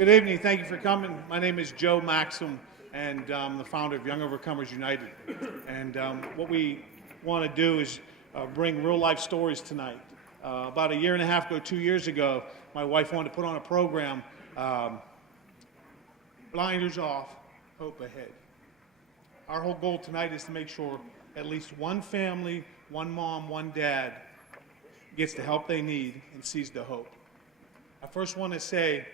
Good evening. Thank you for coming. My name is Joe Maxim, and I'm the founder of Young Overcomers United. And what we want to do is bring real-life stories tonight. About a year and a half ago, 2 years ago, my wife wanted to put on a program, Blinders Off, Hope Ahead. Our whole goal tonight is to make sure at least one family, one mom, one dad gets the help they need and sees the hope. I first want to say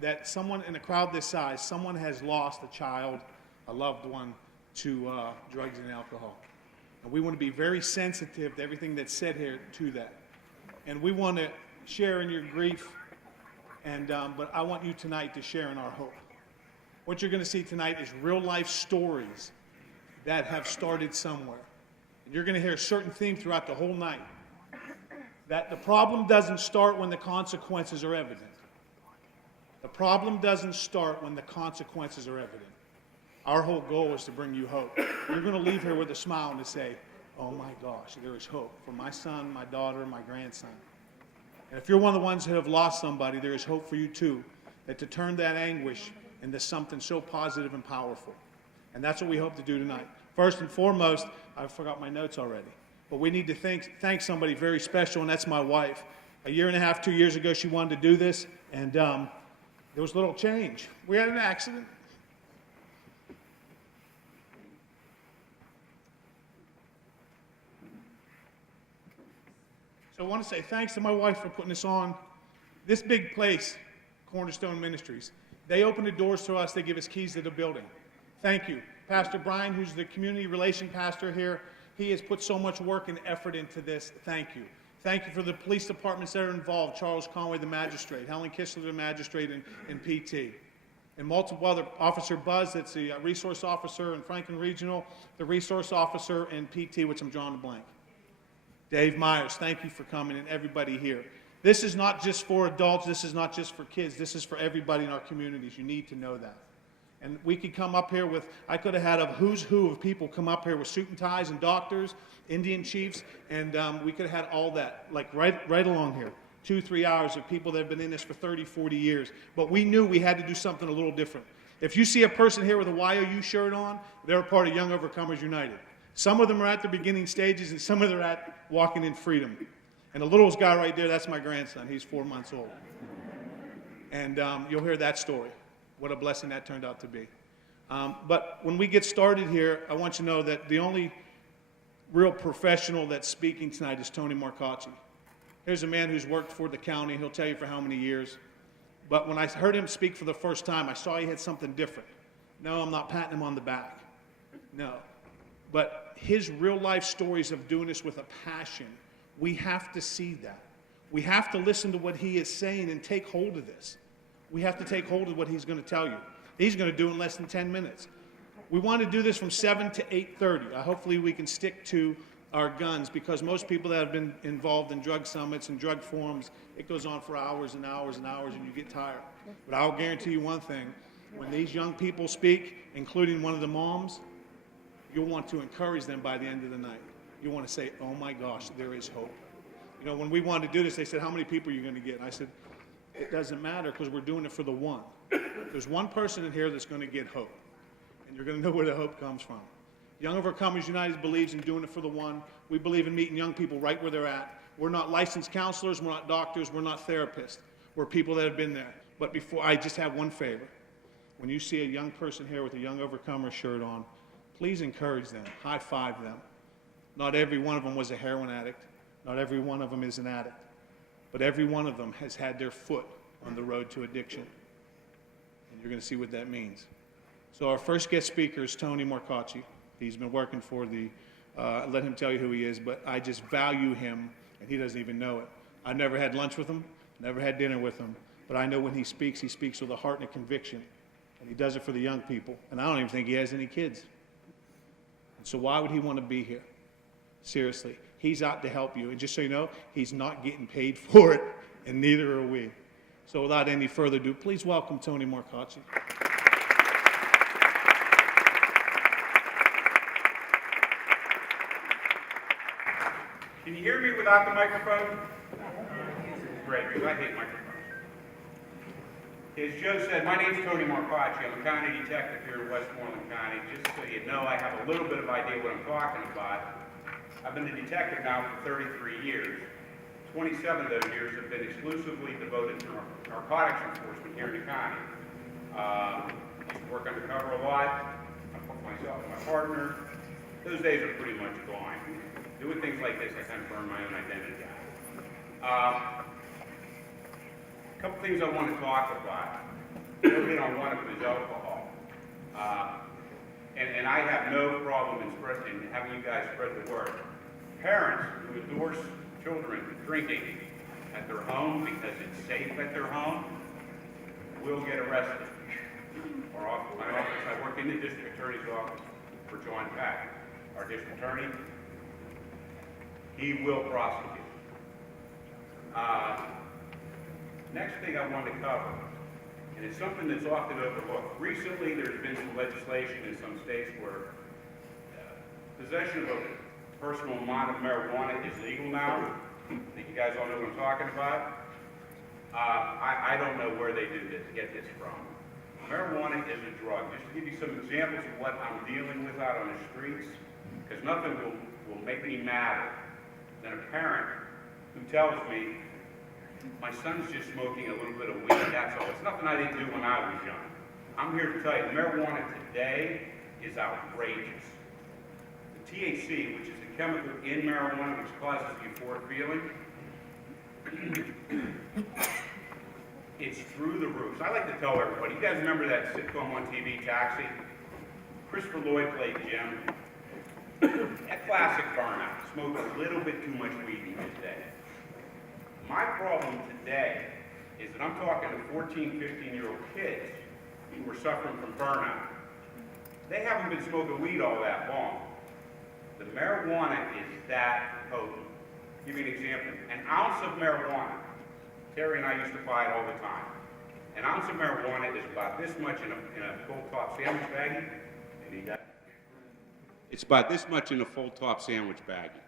that someone in a crowd this size, someone has lost a child, a loved one, to drugs and alcohol. And we want to be very sensitive to everything that's said here to that. And we want to share in your grief, and but I want you tonight to share in our hope. What you're going to see tonight is real-life stories that have started somewhere. And you're going to hear a certain theme throughout the whole night, that the problem doesn't start when the consequences are evident. The problem doesn't start when the consequences are evident. Our whole goal is to bring you hope. You're going to leave here with a smile and to say, oh my gosh, there is hope for my son, my daughter, my grandson. And if you're one of the ones who have lost somebody, there is hope for you too, that to turn that anguish into something so positive and powerful. And that's what we hope to do tonight. First and foremost, I forgot my notes already, but we need to thank somebody very special, and that's my wife. A year and a half, 2 years ago, she wanted to do this, and there was a little change. We had an accident. So I want to say thanks to my wife for putting this on. This big place, Cornerstone Ministries, they open the doors to us. They give us keys to the building. Thank you. Pastor Brian, who's the community relation pastor here, he has put so much work and effort into this. Thank you. Thank you for the police departments that are involved, Charles Conway, the magistrate, Helen Kistler, the magistrate in PT, and multiple other, Officer Buzz, that's the resource officer in Franklin Regional, the resource officer in PT, which I'm drawing a blank. Dave Myers, thank you for coming, and everybody here. This is not just for adults, this is not just for kids, this is for everybody in our communities. You need to know that. And we could come up here with, I could have had a who's who of people come up here with suit and ties and doctors, Indian chiefs, and we could have had all that, like right along here. 2-3 hours of people that have been in this for 30, 40 years. But we knew we had to do something a little different. If you see a person here with a YOU shirt on, they're a part of Young Overcomers United. Some of them are at the beginning stages, and some of them are at walking in freedom. And the littlest guy right there, that's my grandson. He's 4 months old. And you'll hear that story. What a blessing that turned out to be. But when we get started here, I want you to know that the only real professional that's speaking tonight is Tony Marcacci. Here's a man who's worked for the county. He'll tell you for how many years. But when I heard him speak for the first time, I saw he had something different. No, I'm not patting him on the back. No. But his real-life stories of doing this with a passion, we have to see that. We have to listen to what he is saying and take hold of this. We have to take hold of what he's going to tell you. He's going to do it in less than 10 minutes. We want to do this from 7 to 8:30. Hopefully we can stick to our guns, because most people that have been involved in drug summits and drug forums, it goes on for hours and hours and hours and you get tired. But I'll guarantee you one thing, when these young people speak, including one of the moms, you'll want to encourage them by the end of the night. You want to say, oh my gosh, there is hope. You know, when we wanted to do this, they said, how many people are you going to get? And I said, it doesn't matter, because we're doing it for the one. There's one person in here that's going to get hope, and you're going to know where the hope comes from. Young Overcomers United believes in doing it for the one. We believe in meeting young people right where they're at. We're not licensed counselors, we're not doctors, we're not therapists. We're people that have been there. But before, I just have one favor. When you see a young person here with a Young Overcomer shirt on, please encourage them, high five them. Not every one of them was a heroin addict. Not every one of them is an addict. But every one of them has had their foot on the road to addiction. And you're going to see what that means. So our first guest speaker is Tony Marcacci. He's been working for the, let him tell you who he is, but I just value him, and he doesn't even know it. I've never had lunch with him, never had dinner with him, but I know when he speaks with a heart and a conviction, and he does it for the young people. And I don't even think he has any kids. And so why would he want to be here? Seriously. He's out to help you. And just so you know, he's not getting paid for it, and neither are we. So without any further ado, please welcome Tony Marcacci. Can you hear me without the microphone? Great, because I hate microphones. As Joe said, my name's Tony Marpacci. I'm a county detective here in Westmoreland County. Just so you know, I have a little bit of idea what I'm talking about. I've been a detective now for 33 years. 27 of those years have been exclusively devoted to narcotics enforcement here in the county. I used to work undercover a lot, myself and my partner. Those days are pretty much gone. Doing things like this, I kind of burn my own identity out. A couple things I want to talk about. We'll hit on one of them is alcohol. And I have no problem in having you guys spread the word. Parents who endorse children drinking at their home because it's safe at their home will get arrested. My office, I work in the district attorney's office for John Pack, our district attorney. He will prosecute. Next thing I want to cover, and it's something that's often overlooked. Recently, there's been some legislation in some states where possession of a personal amount of marijuana is legal now. I think you guys all know what I'm talking about. I don't know where they get this from. Marijuana is a drug. Just to give you some examples of what I'm dealing with out on the streets, because nothing will make me madder than a parent who tells me, my son's just smoking a little bit of weed, that's all. It's nothing I didn't do when I was young. I'm here to tell you, marijuana today is outrageous. The THC, which is the chemical in marijuana which causes euphoric feeling, it's through the roof. So I like to tell everybody, you guys remember that sitcom on TV, Taxi? Christopher Lloyd played Jim. That classic burnout, smoked a little bit too much weed in his day. My problem today is that I'm talking to 14, 15-year-old kids who are suffering from burnout. They haven't been smoking weed all that long. The marijuana is that potent. I'll give you an example. An ounce of marijuana, Terry and I used to buy it all the time. An ounce of marijuana is about this much in a full-top sandwich baggie. You need that? It's about this much in a full-top sandwich baggie.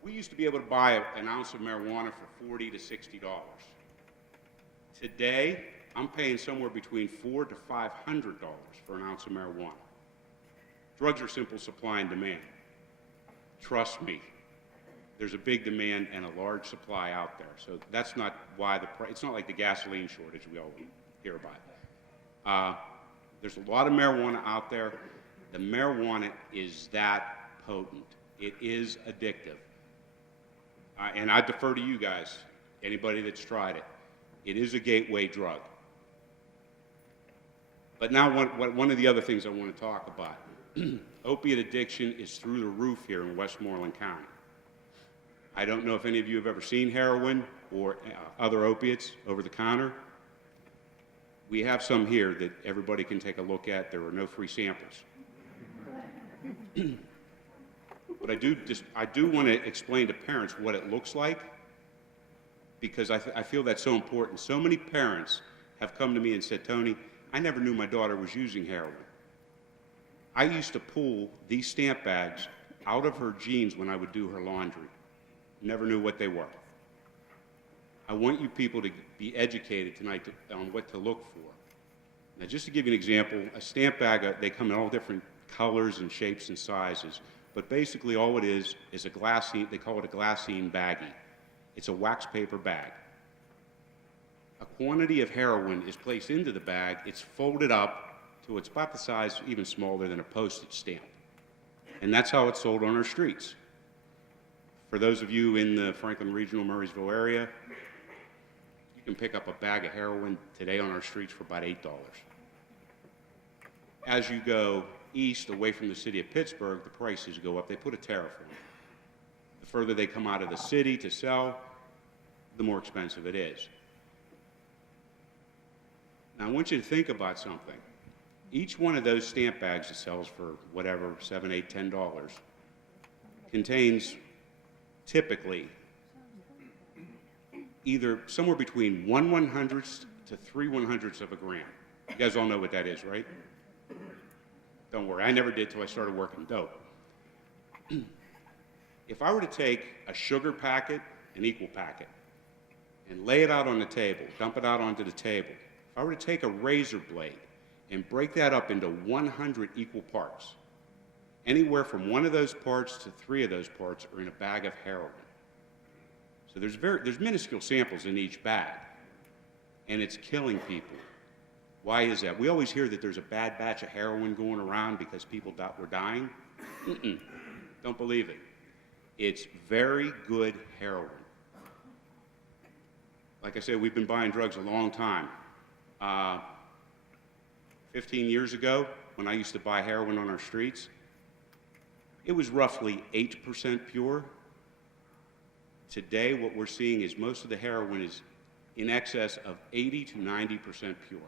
We used to be able to buy an ounce of marijuana for $40 to $60. Today, I'm paying somewhere between $400 to $500 for an ounce of marijuana. Drugs are simple supply and demand. Trust me, there's a big demand and a large supply out there. So that's not why it's not like the gasoline shortage we all hear about. There's a lot of marijuana out there. The marijuana is that potent. It is addictive. And I defer to you guys, anybody that's tried it. It is a gateway drug. But now one of the other things I want to talk about. Opiate addiction is through the roof here in Westmoreland County. I don't know if any of you have ever seen heroin or other opiates over the counter. We have some here that everybody can take a look at. There are no free samples. But I do want to explain to parents what it looks like, because I feel that's so important. So many parents have come to me and said, Tony, I never knew my daughter was using heroin. I used to pull these stamp bags out of her jeans when I would do her laundry. Never knew what they were. I want you people to be educated tonight on what to look for. Now, just to give you an example, a stamp bag, they come in all different colors and shapes and sizes. But basically all it is a glassine, they call it a glassine baggie. It's a wax paper bag. A quantity of heroin is placed into the bag, it's folded up to it's about the size, even smaller than a postage stamp. And that's how it's sold on our streets. For those of you in the Franklin Regional Murraysville area, you can pick up a bag of heroin today on our streets for about $8. As you go east, away from the city of Pittsburgh, the prices go up. They put a tariff on it. The further they come out of the city to sell, the more expensive it is. Now, I want you to think about something. Each one of those stamp bags that sells for whatever, $7, $8, $10, contains typically either somewhere between 1/100th to 3/100ths of a gram. You guys all know what that is, right? Don't worry, I never did till I started working dope. If I were to take a sugar packet, an equal packet, and lay it out on the table, dump it out onto the table, if I were to take a razor blade and break that up into 100 equal parts, anywhere from 1 of those parts to 3 of those parts are in a bag of heroin. So there's minuscule samples in each bag, and it's killing people. Why is that? We always hear that there's a bad batch of heroin going around because people were dying. Don't believe it. It's very good heroin. Like I said, we've been buying drugs a long time. 15 years ago, when I used to buy heroin on our streets, it was roughly 8% pure. Today, what we're seeing is most of the heroin is in excess of 80 to 90% pure.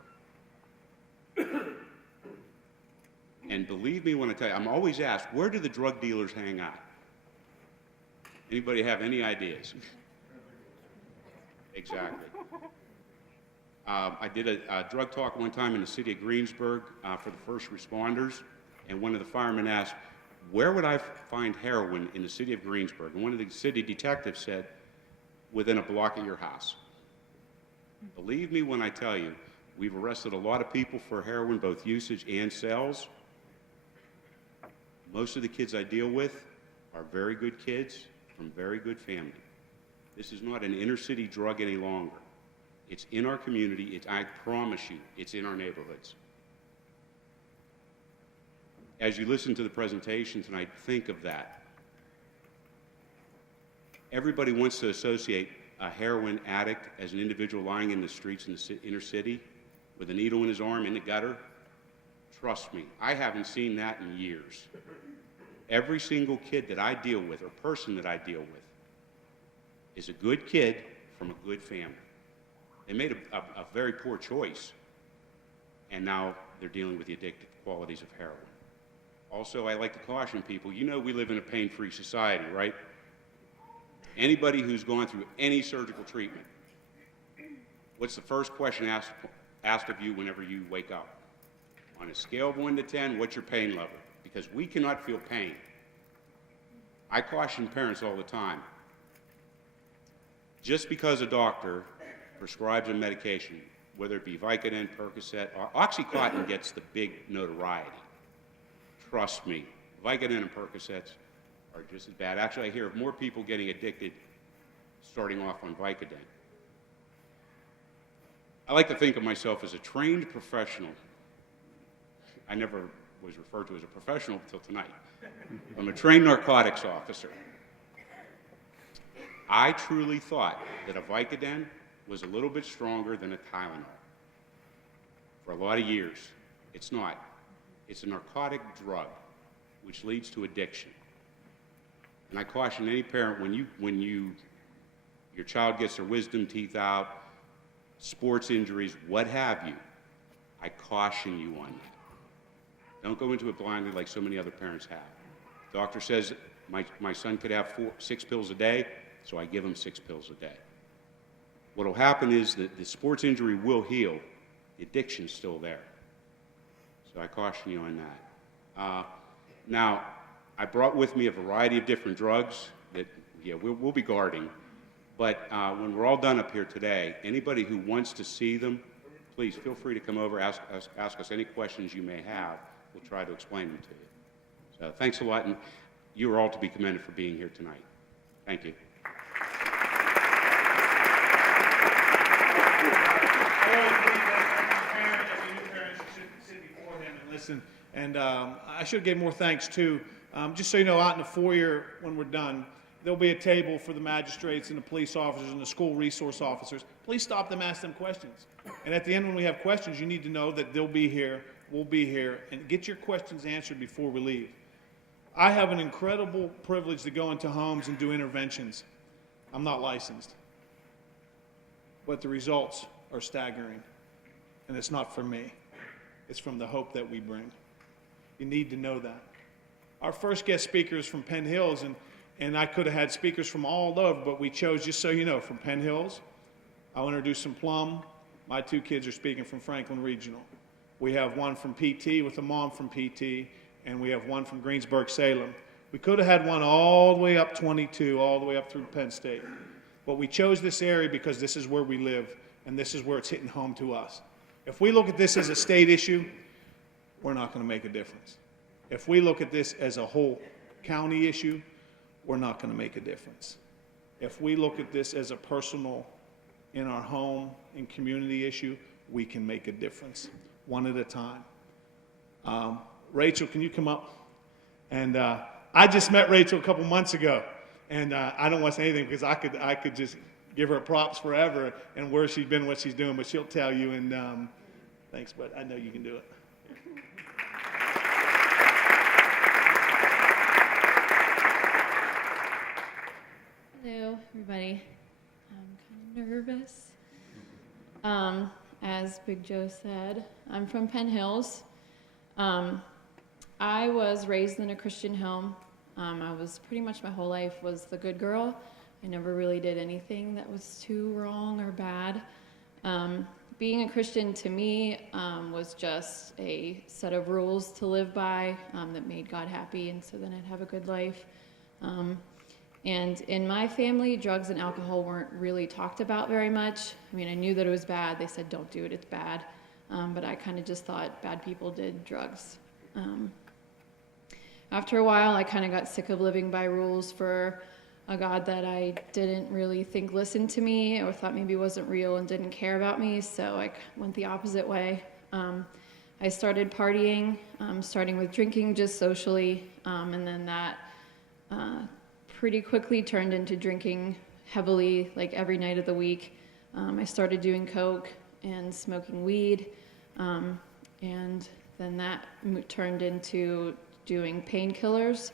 And believe me when I tell you, I'm always asked, where do the drug dealers hang out? Anybody have any ideas? Exactly. I did a drug talk one time in the city of Greensburg for the first responders, and one of the firemen asked, where would I find heroin in the city of Greensburg? And one of the city detectives said, within a block of your house. Believe me when I tell you, we've arrested a lot of people for heroin, both usage and sales. Most of the kids I deal with are very good kids from very good families. This is not an inner city drug any longer. It's in our community. I promise you, it's in our neighborhoods. As you listen to the presentation tonight, think of that. Everybody wants to associate a heroin addict as an individual lying in the streets in the inner city with a needle in his arm in the gutter. Trust me, I haven't seen that in years. Every single kid that I deal with, or person that I deal with, is a good kid from a good family. They made a very poor choice, and now they're dealing with the addictive qualities of heroin. Also, I like to caution people, you know we live in a pain-free society, right? Anybody who's gone through any surgical treatment, what's the first question asked of you whenever you wake up? On a scale of 1 to 10, what's your pain level? Because we cannot feel pain. I caution parents all the time. Just because a doctor prescribes a medication, whether it be Vicodin, Percocet, or OxyContin gets the big notoriety. Trust me, Vicodin and Percocets are just as bad. Actually, I hear of more people getting addicted starting off on Vicodin. I like to think of myself as a trained professional. I never was referred to as a professional until tonight. I'm a trained narcotics officer. I truly thought that a Vicodin was a little bit stronger than a Tylenol. For a lot of years, it's not. It's a narcotic drug, which leads to addiction. And I caution any parent, when your child gets their wisdom teeth out, sports injuries, what have you, I caution you on that. Don't go into it blindly like so many other parents have. Doctor says my son could have 6 pills a day, so I give him 6 pills a day. What will happen is that the sports injury will heal, the addiction's still there. So I caution you on that. Now, I brought with me a variety of different drugs that, we'll be guarding. But when we're all done up here today, anybody who wants to see them, please feel free to come over, ask us any questions you may have. We'll try to explain them to you. So thanks a lot, and you are all to be commended for being here tonight. Thank you. Listen, and I should give more thanks too. Just so you know, out in the foyer when we're done, there'll be a table for the magistrates and the police officers and the school resource officers. Please stop them, ask them questions. And at the end, when we have questions, you need to know that they'll be here, we'll be here, and get your questions answered before we leave. I have an incredible privilege to go into homes and do interventions. I'm not licensed, but the results are staggering, and it's not from me. It's from the hope that we bring. You need to know that. Our first guest speaker is from Penn Hills, and I could have had speakers from all over, but we chose, just so you know, from Penn Hills. I'll introduce them Plum. My 2 kids are speaking from Franklin Regional. We have one from PT with a mom from PT, and we have one from Greensburg-Salem. We could have had one all the way up 22, all the way up through Penn State. But we chose this area because this is where we live, and this is where it's hitting home to us. If we look at this as a state issue, we're not going to make a difference. If we look at this as a whole county issue, we're not going to make a difference. If we look at this as a personal, in our home and community issue, we can make a difference, one at a time. Rachel, can you come up? And I just met Rachel a couple months ago, and I don't want to say anything because I could just give her props forever and where she's been, what she's doing, but she'll tell you. And thanks, bud. I know you can do it. Hello, everybody. I'm kind of nervous. As Big Joe said, I'm from Penn Hills. I was raised in a Christian home. I was pretty much my whole life was the good girl. I never really did anything that was too wrong or bad. Being a Christian to me was just a set of rules to live by that made God happy, and so then I'd have a good life. And in my family, drugs and alcohol weren't really talked about very much. I mean, I knew that it was bad. They said, don't do it, it's bad. But I kind of just thought bad people did drugs. After a while, I kind of got sick of living by rules for a God that I didn't really think listened to me or thought maybe wasn't real and didn't care about me, so I went the opposite way. I started partying, starting with drinking just socially, and then that pretty quickly turned into drinking heavily, like every night of the week. I started doing coke and smoking weed, and then that turned into doing painkillers.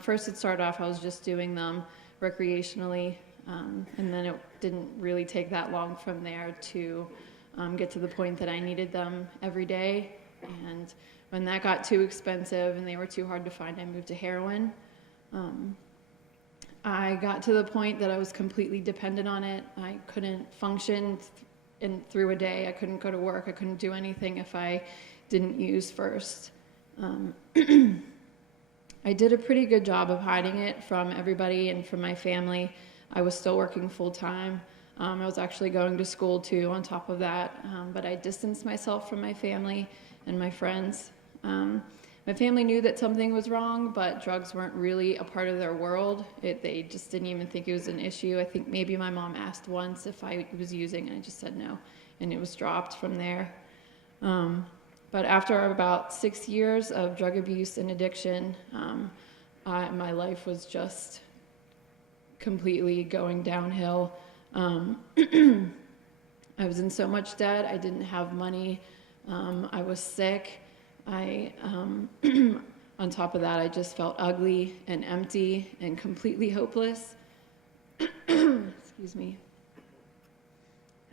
First it started off, I was just doing them recreationally, and then it didn't really take that long from there to get to the point that I needed them every day. And when that got too expensive and they were too hard to find, I moved to heroin. I got to the point that I was completely dependent on it. I couldn't function through a day. I couldn't go to work. I couldn't do anything if I didn't use first. I did a pretty good job of hiding it from everybody and from my family. I was still working full time. I was actually going to school too on top of that, but I distanced myself from my family and my friends. My family knew that something was wrong, but drugs weren't really a part of their world. They just didn't even think it was an issue. I think maybe my mom asked once if I was using, and I just said no, and it was dropped from there. But after about 6 years of drug abuse and addiction, my life was just completely going downhill. I was in so much debt. I didn't have money. I was sick. On top of that, I just felt ugly and empty and completely hopeless. Excuse me.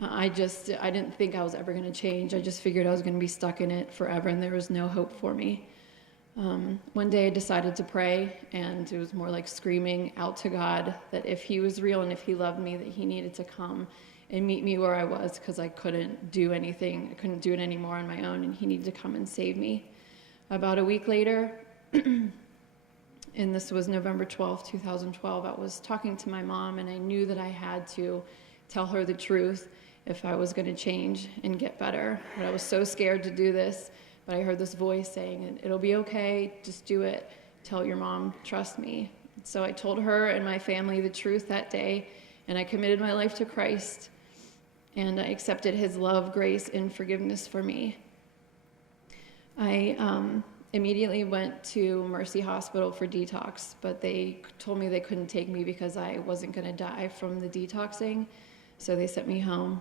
I didn't think I was ever going to change. I just figured I was going to be stuck in it forever and there was no hope for me. One day I decided to pray, and it was more like screaming out to God that if he was real and if he loved me, that he needed to come and meet me where I was, because I couldn't do anything. I couldn't do it anymore on my own, and he needed to come and save me. About a week later, and this was November 12th, 2012, I was talking to my mom, and I knew that I had to tell her the truth if I was going to change and get better. But I was so scared to do this, but I heard this voice saying, it'll be okay, just do it. Tell your mom, trust me. So I told her and my family the truth that day, and I committed my life to Christ, and I accepted his love, grace, and forgiveness for me. I immediately went to Mercy Hospital for detox, but they told me they couldn't take me because I wasn't going to die from the detoxing, so they sent me home.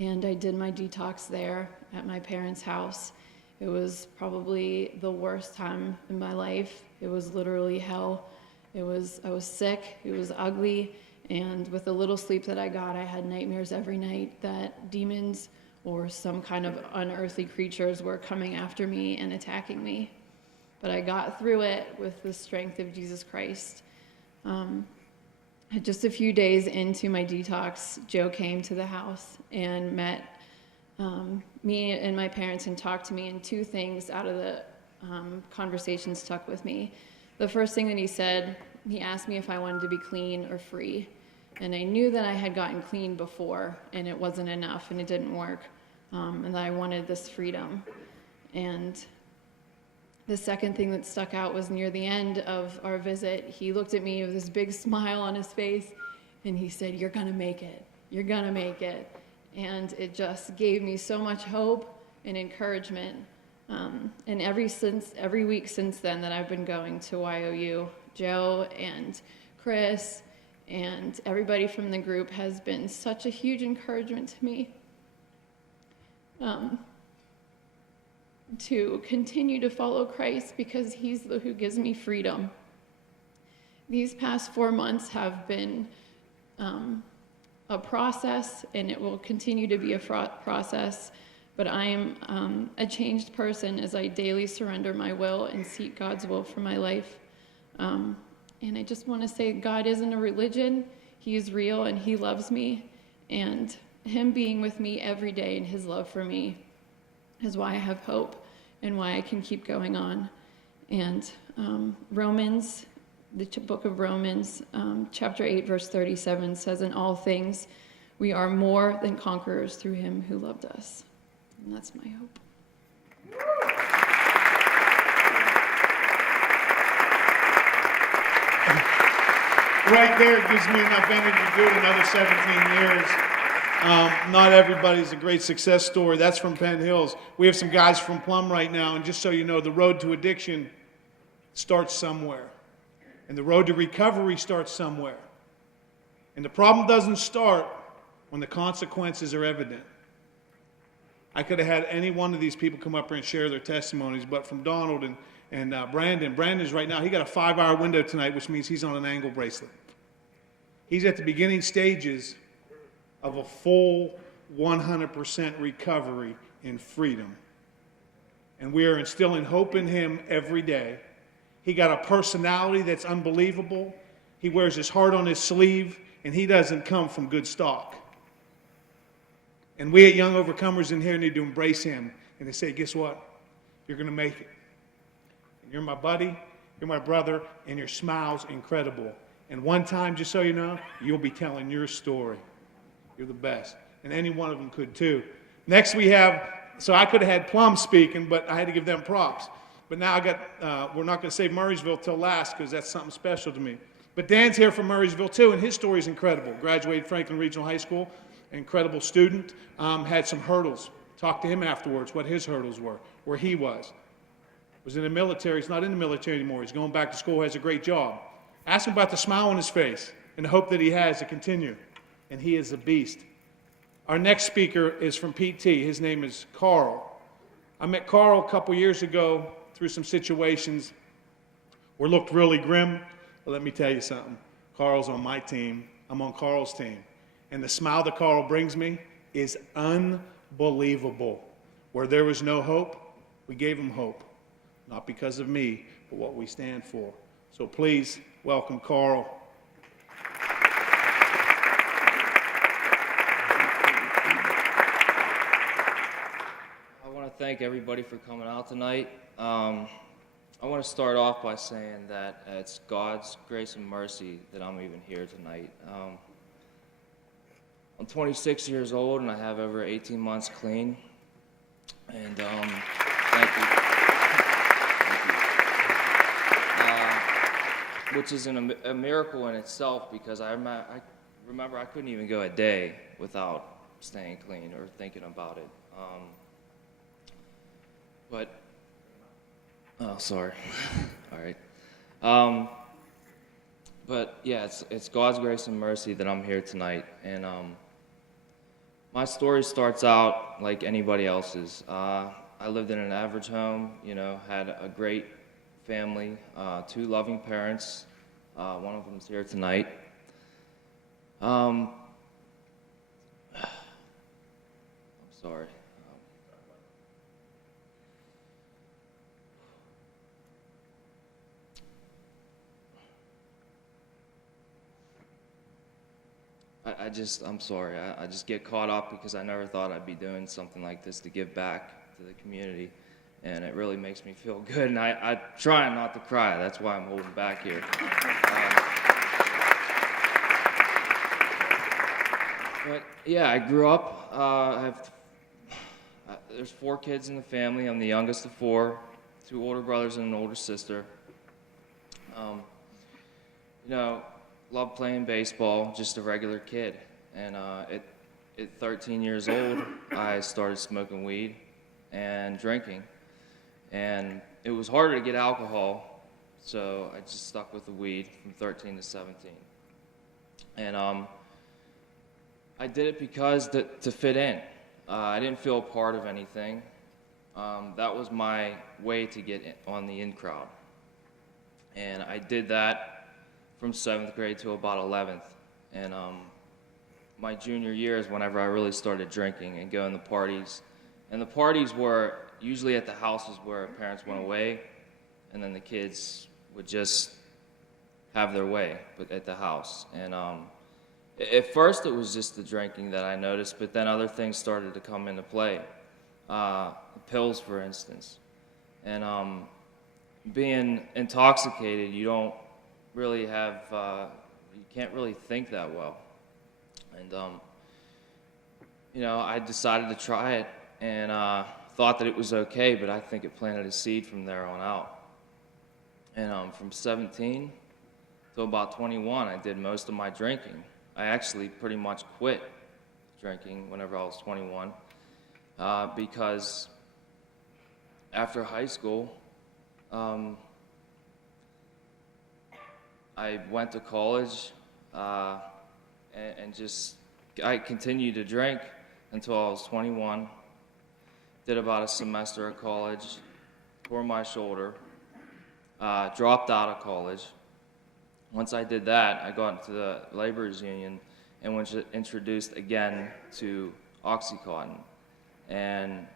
And I did my detox there at my parents' house. It was probably the worst time in my life. It was literally hell. I was sick, it was ugly, and with the little sleep that I got, I had nightmares every night that demons or some kind of unearthly creatures were coming after me and attacking me. But I got through it with the strength of Jesus Christ. Just a few days into my detox, Joe came to the house and met me and my parents and talked to me, and two things out of the conversation stuck with me. The first thing that he said he asked me if I wanted to be clean or free. And I knew that I had gotten clean before, and it wasn't enough, and it didn't work, and that I wanted this freedom. And the second thing that stuck out was near the end of our visit, he looked at me with this big smile on his face, and he said, "You're gonna make it. You're gonna make it." And it just gave me so much hope and encouragement. And every week since then that I've been going to YOU, Joe and Chris and everybody from the group has been such a huge encouragement to me to continue to follow Christ, because he's the who gives me freedom. These past 4 months have been a process, and it will continue to be a process, but I am a changed person as I daily surrender my will and seek God's will for my life. And I just want to say, God isn't a religion. He is real, and he loves me, and him being with me every day and his love for me is why I have hope and why I can keep going on. And Romans, the book of Romans, chapter 8, verse 37 says, "In all things, we are more than conquerors through him who loved us." And that's my hope. Right there gives me enough energy to do it another 17 years. Not everybody's a great success story. That's from Penn Hills. We have some guys from Plum right now, and just so you know, the road to addiction starts somewhere. And the road to recovery starts somewhere. And the problem doesn't start when the consequences are evident. I could have had any one of these people come up here and share their testimonies, but from Donald and Brandon's right now, he got a 5-hour window tonight, which means he's on an ankle bracelet. He's at the beginning stages of a full 100% recovery in freedom. And we are instilling hope in him every day. He got a personality that's unbelievable. He wears his heart on his sleeve, and he doesn't come from good stock. And we at Young Overcomers in here need to embrace him and to say, guess what? You're going to make it. And you're my buddy, you're my brother, and your smile's incredible. And one time, just so you know, you'll be telling your story. You're the best. And any one of them could too. Next we have, so I could have had Plum speaking, but I had to give them props. But now we're not going to save Murraysville till last because that's something special to me. But Dan's here from Murraysville too, and his story is incredible. Graduated Franklin Regional High School, incredible student, had some hurdles. Talked to him afterwards what his hurdles were, where he was in the military. He's not in the military anymore. He's going back to school, has a great job. Ask him about the smile on his face and the hope that he has to continue. And he is a beast. Our next speaker is from PT. His name is Carl. I met Carl a couple years ago through some situations where it looked really grim. But let me tell you something. Carl's on my team. I'm on Carl's team. And the smile that Carl brings me is unbelievable. Where there was no hope, we gave him hope. Not because of me, but what we stand for. So please welcome Carl. I want to thank everybody for coming out tonight. I want to start off by saying that it's God's grace and mercy that I'm even here tonight. I'm 26 years old and I have over 18 months clean. And thank you. Which is a miracle in itself, because I remember I couldn't even go a day without staying clean or thinking about it. Sorry. All right. But yeah, it's God's grace and mercy that I'm here tonight. And my story starts out like anybody else's. I lived in an average home, had a great family, 2 loving parents. One of them's here tonight. I'm sorry. I'm sorry. I just get caught up because I never thought I'd be doing something like this to give back to the community. And it really makes me feel good. And I try not to cry. That's why I'm holding back here. But yeah, I grew up. There's 4 kids in the family. I'm the youngest of 4, 2 older brothers and an older sister. You know, loved playing baseball, just a regular kid. And at 13 years old, I started smoking weed and drinking. And it was harder to get alcohol, so I just stuck with the weed from 13 to 17. And I did it because to fit in. I didn't feel a part of anything. That was my way to get on the in crowd. And I did that from 7th grade to about 11th. And my junior year is whenever I really started drinking and going to parties. And the parties were usually at the houses where parents went away, and then the kids would just have their way at the house. And at first it was just the drinking that I noticed, but then other things started to come into play. Pills, for instance. And being intoxicated, you don't really have, you can't really think that well. And, you know, I decided to try it and thought that it was okay, but I think it planted a seed from there on out. And from 17 to about 21, I did most of my drinking. I actually pretty much quit drinking whenever I was 21 because after high school, I went to college and just I continued to drink until I was 21. Did about a semester of college, tore my shoulder, dropped out of college. Once I did that, I got into the laborers union and was introduced again to Oxycontin. And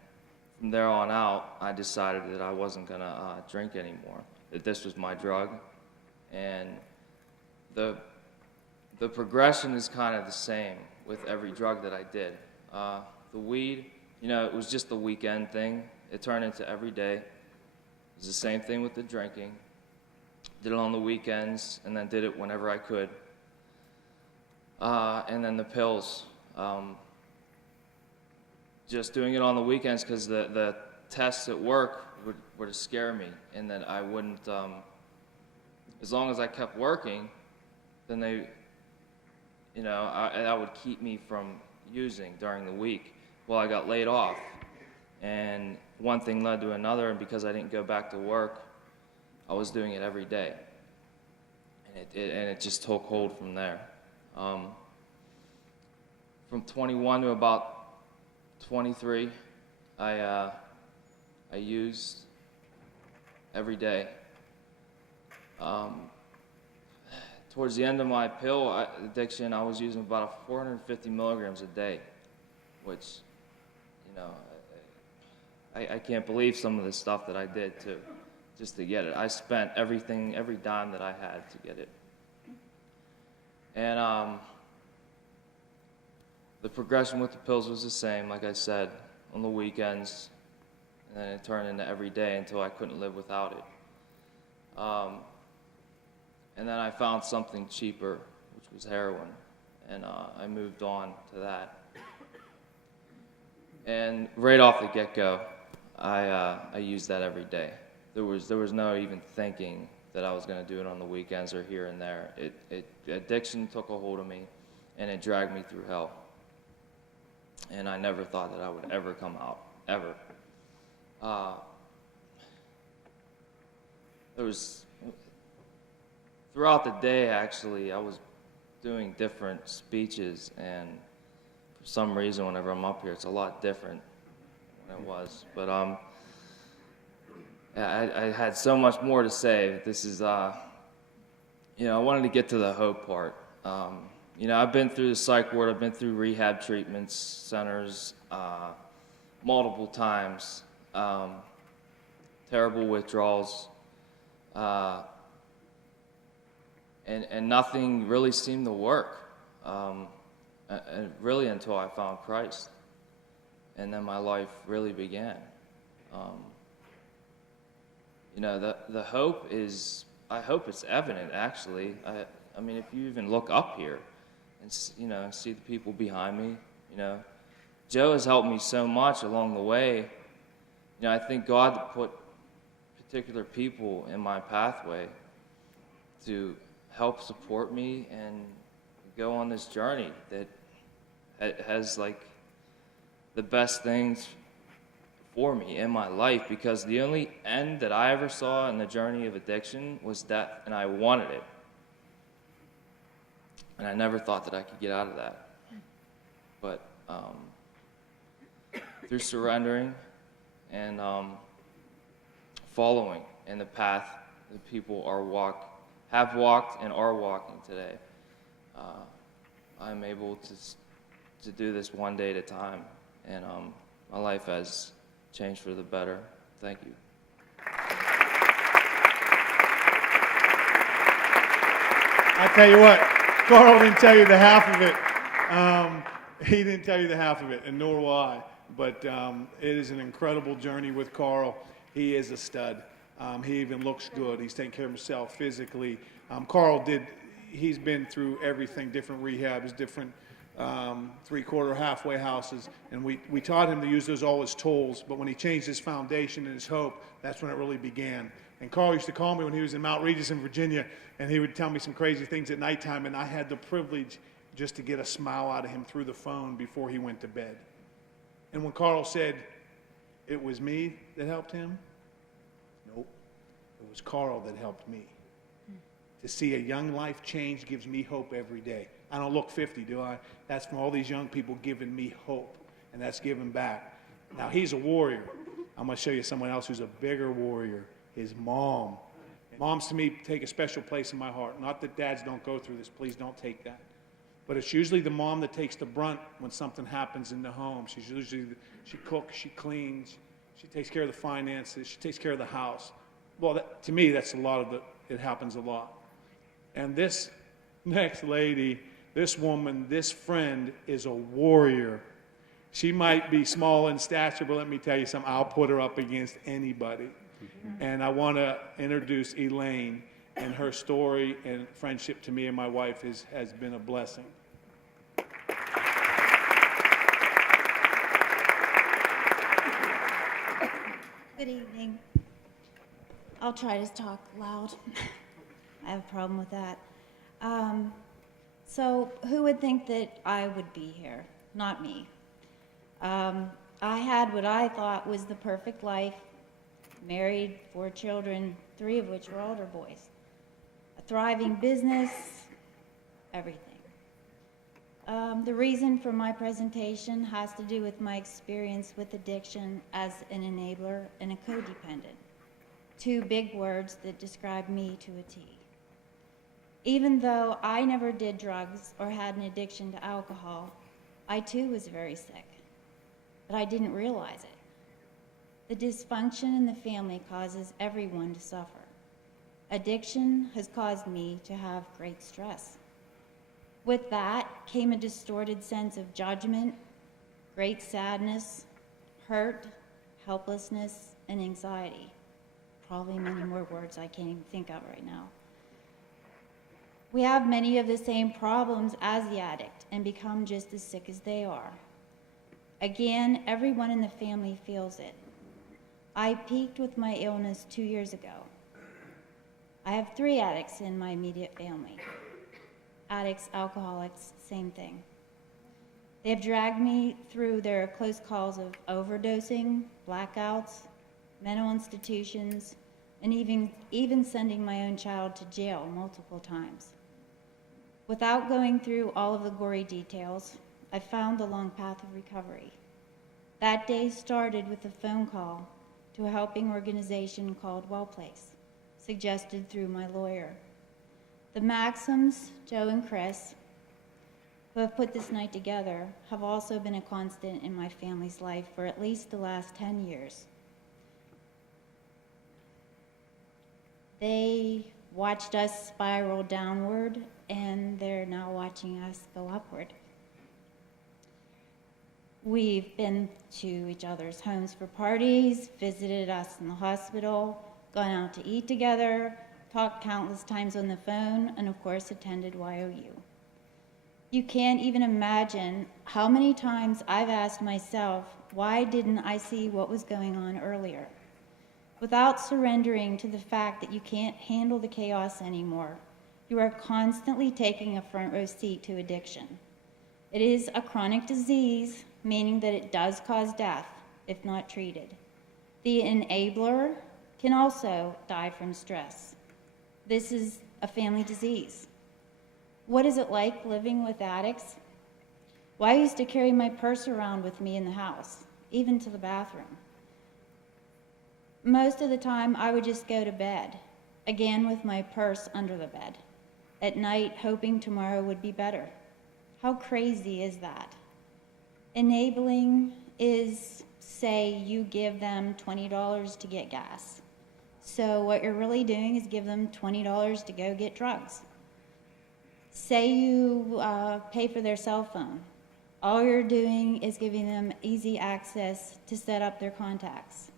from there on out, I decided that I wasn't going to drink anymore, that this was my drug. And the progression is kind of the same with every drug that I did. The weed, you know, it was just the weekend thing. It turned into every day. It was the same thing with the drinking. Did it on the weekends, and then did it whenever I could. And then the pills. Just doing it on the weekends because the tests at work were to scare me, and that I wouldn't, as long as I kept working, then they, you know, that would keep me from using during the week. Well, I got laid off, and one thing led to another, and because I didn't go back to work, I was doing it every day, and it just took hold from there. From 21 to about 23, I used every day. Towards the end of my pill addiction, I was using about 450 milligrams a day, which, you know, I can't believe some of the stuff that I did too, just to get it. I spent everything, every dime that I had to get it. And the progression with the pills was the same, like I said, on the weekends, and then it turned into every day until I couldn't live without it. And then I found something cheaper, which was heroin, and I moved on to that. And right off the get-go, I used that every day. There was no even thinking that I was going to do it on the weekends or here and there. Addiction took a hold of me, and it dragged me through hell. And I never thought that I would ever come out, ever. Throughout the day, actually, I was doing different speeches, and for some reason, whenever I'm up here, it's a lot different than it was. But I had so much more to say. This is, you know, I wanted to get to the hope part. You know, I've been through the psych ward. I've been through rehab treatments centers multiple times. Terrible withdrawals. And nothing really seemed to work, really until I found Christ. And then my life really began. You know, the hope is, I hope it's evident, actually. I mean, if you even look up here you know, see the people behind me, you know. Joe has helped me so much along the way. You know, I think God put particular people in my pathway to help support me and go on this journey that has like the best things for me in my life, because the only end that I ever saw in the journey of addiction was death, and I wanted it. And I never thought that I could get out of that. But through surrendering and following in the path that people have walked and are walking today, I'm able to do this one day at a time, and my life has changed for the better. Thank you. I tell you what, Carl didn't tell you the half of it. He didn't tell you the half of it, and nor will I. But it is an incredible journey with Carl. He is a stud. He even looks good. He's taking care of himself physically. He's been through everything, different rehabs, different three-quarter, halfway houses, and we taught him to use those all as tools, but when he changed his foundation and his hope, that's when it really began. And Carl used to call me when he was in Mount Regis in Virginia, and he would tell me some crazy things at nighttime, and I had the privilege just to get a smile out of him through the phone before he went to bed. And when Carl said, it was me that helped him, nope, it was Carl that helped me. To see a young life change gives me hope every day. I don't look 50, do I? That's from all these young people giving me hope, and that's giving back. Now, he's a warrior. I'm going to show you someone else who's a bigger warrior, his mom. Moms, to me, take a special place in my heart. Not that dads don't go through this. Please don't take that. But it's usually the mom that takes the brunt when something happens in the home. She cooks, she cleans, she takes care of the finances, she takes care of the house. Well, to me, that's it happens a lot. And this next lady, this woman, this friend is a warrior. She might be small in stature, but let me tell you something, I'll put her up against anybody. And I want to introduce Elaine, and her story and friendship to me and my wife has been a blessing. Good evening. I'll try to talk loud. I have a problem with that. So who would think that I would be here? Not me. I had what I thought was the perfect life, married, 4 children, 3 of which were older boys, a thriving business, everything. The reason for my presentation has to do with my experience with addiction as an enabler and a codependent. 2 big words that describe me to a T. Even though I never did drugs or had an addiction to alcohol, I too was very sick, but I didn't realize it. The dysfunction in the family causes everyone to suffer. Addiction has caused me to have great stress. With that came a distorted sense of judgment, great sadness, hurt, helplessness, and anxiety. Probably many more words I can't even think of right now. We have many of the same problems as the addict and become just as sick as they are. Again, everyone in the family feels it. I peaked with my illness 2 years ago. I have 3 addicts in my immediate family. Addicts, alcoholics, same thing. They have dragged me through their close calls of overdosing, blackouts, mental institutions, and even sending my own child to jail multiple times. Without going through all of the gory details, I found the long path of recovery. That day started with a phone call to a helping organization called WellPlace, suggested through my lawyer. The Maxims, Joe and Chris, who have put this night together, have also been a constant in my family's life for at least the last 10 years. They watched us spiral downward, and they're now watching us go upward. We've been to each other's homes for parties, visited us in the hospital, gone out to eat together, talked countless times on the phone, and of course attended YOU. You can't even imagine how many times I've asked myself, why didn't I see what was going on earlier? Without surrendering to the fact that you can't handle the chaos anymore, you are constantly taking a front row seat to addiction. It is a chronic disease, meaning that it does cause death if not treated. The enabler can also die from stress. This is a family disease. What is it like living with addicts? Well, I used to carry my purse around with me in the house, even to the bathroom. Most of the time, I would just go to bed, again with my purse under the bed, at night hoping tomorrow would be better. How crazy is that? Enabling is, say, you give them $20 to get gas. So what you're really doing is give them $20 to go get drugs. Say you pay for their cell phone. All you're doing is giving them easy access to set up their contacts.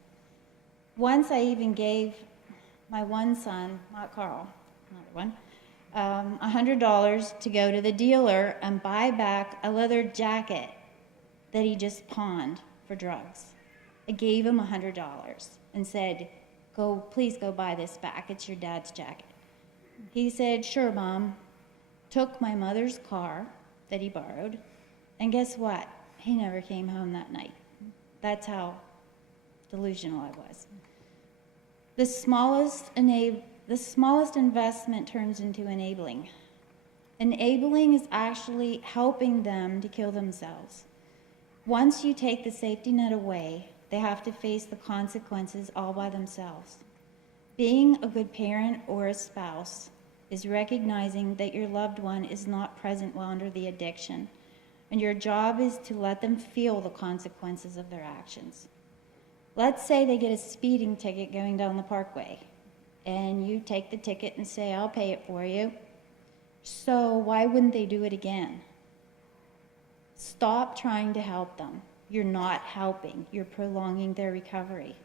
Once I even gave my one son, not Carl, another one, $100 to go to the dealer and buy back a leather jacket that he just pawned for drugs. I gave him $100 and said, please go buy this back. It's your dad's jacket. He said, sure, Mom. Took my mother's car that he borrowed, and guess what? He never came home that night. That's how delusional I was. The smallest investment turns into enabling. Enabling is actually helping them to kill themselves. Once you take the safety net away, they have to face the consequences all by themselves. Being a good parent or a spouse is recognizing that your loved one is not present while under the addiction, and your job is to let them feel the consequences of their actions. Let's say they get a speeding ticket going down the parkway, and you take the ticket and say, I'll pay it for you. So why wouldn't they do it again? Stop trying to help them. You're not helping. You're prolonging their recovery.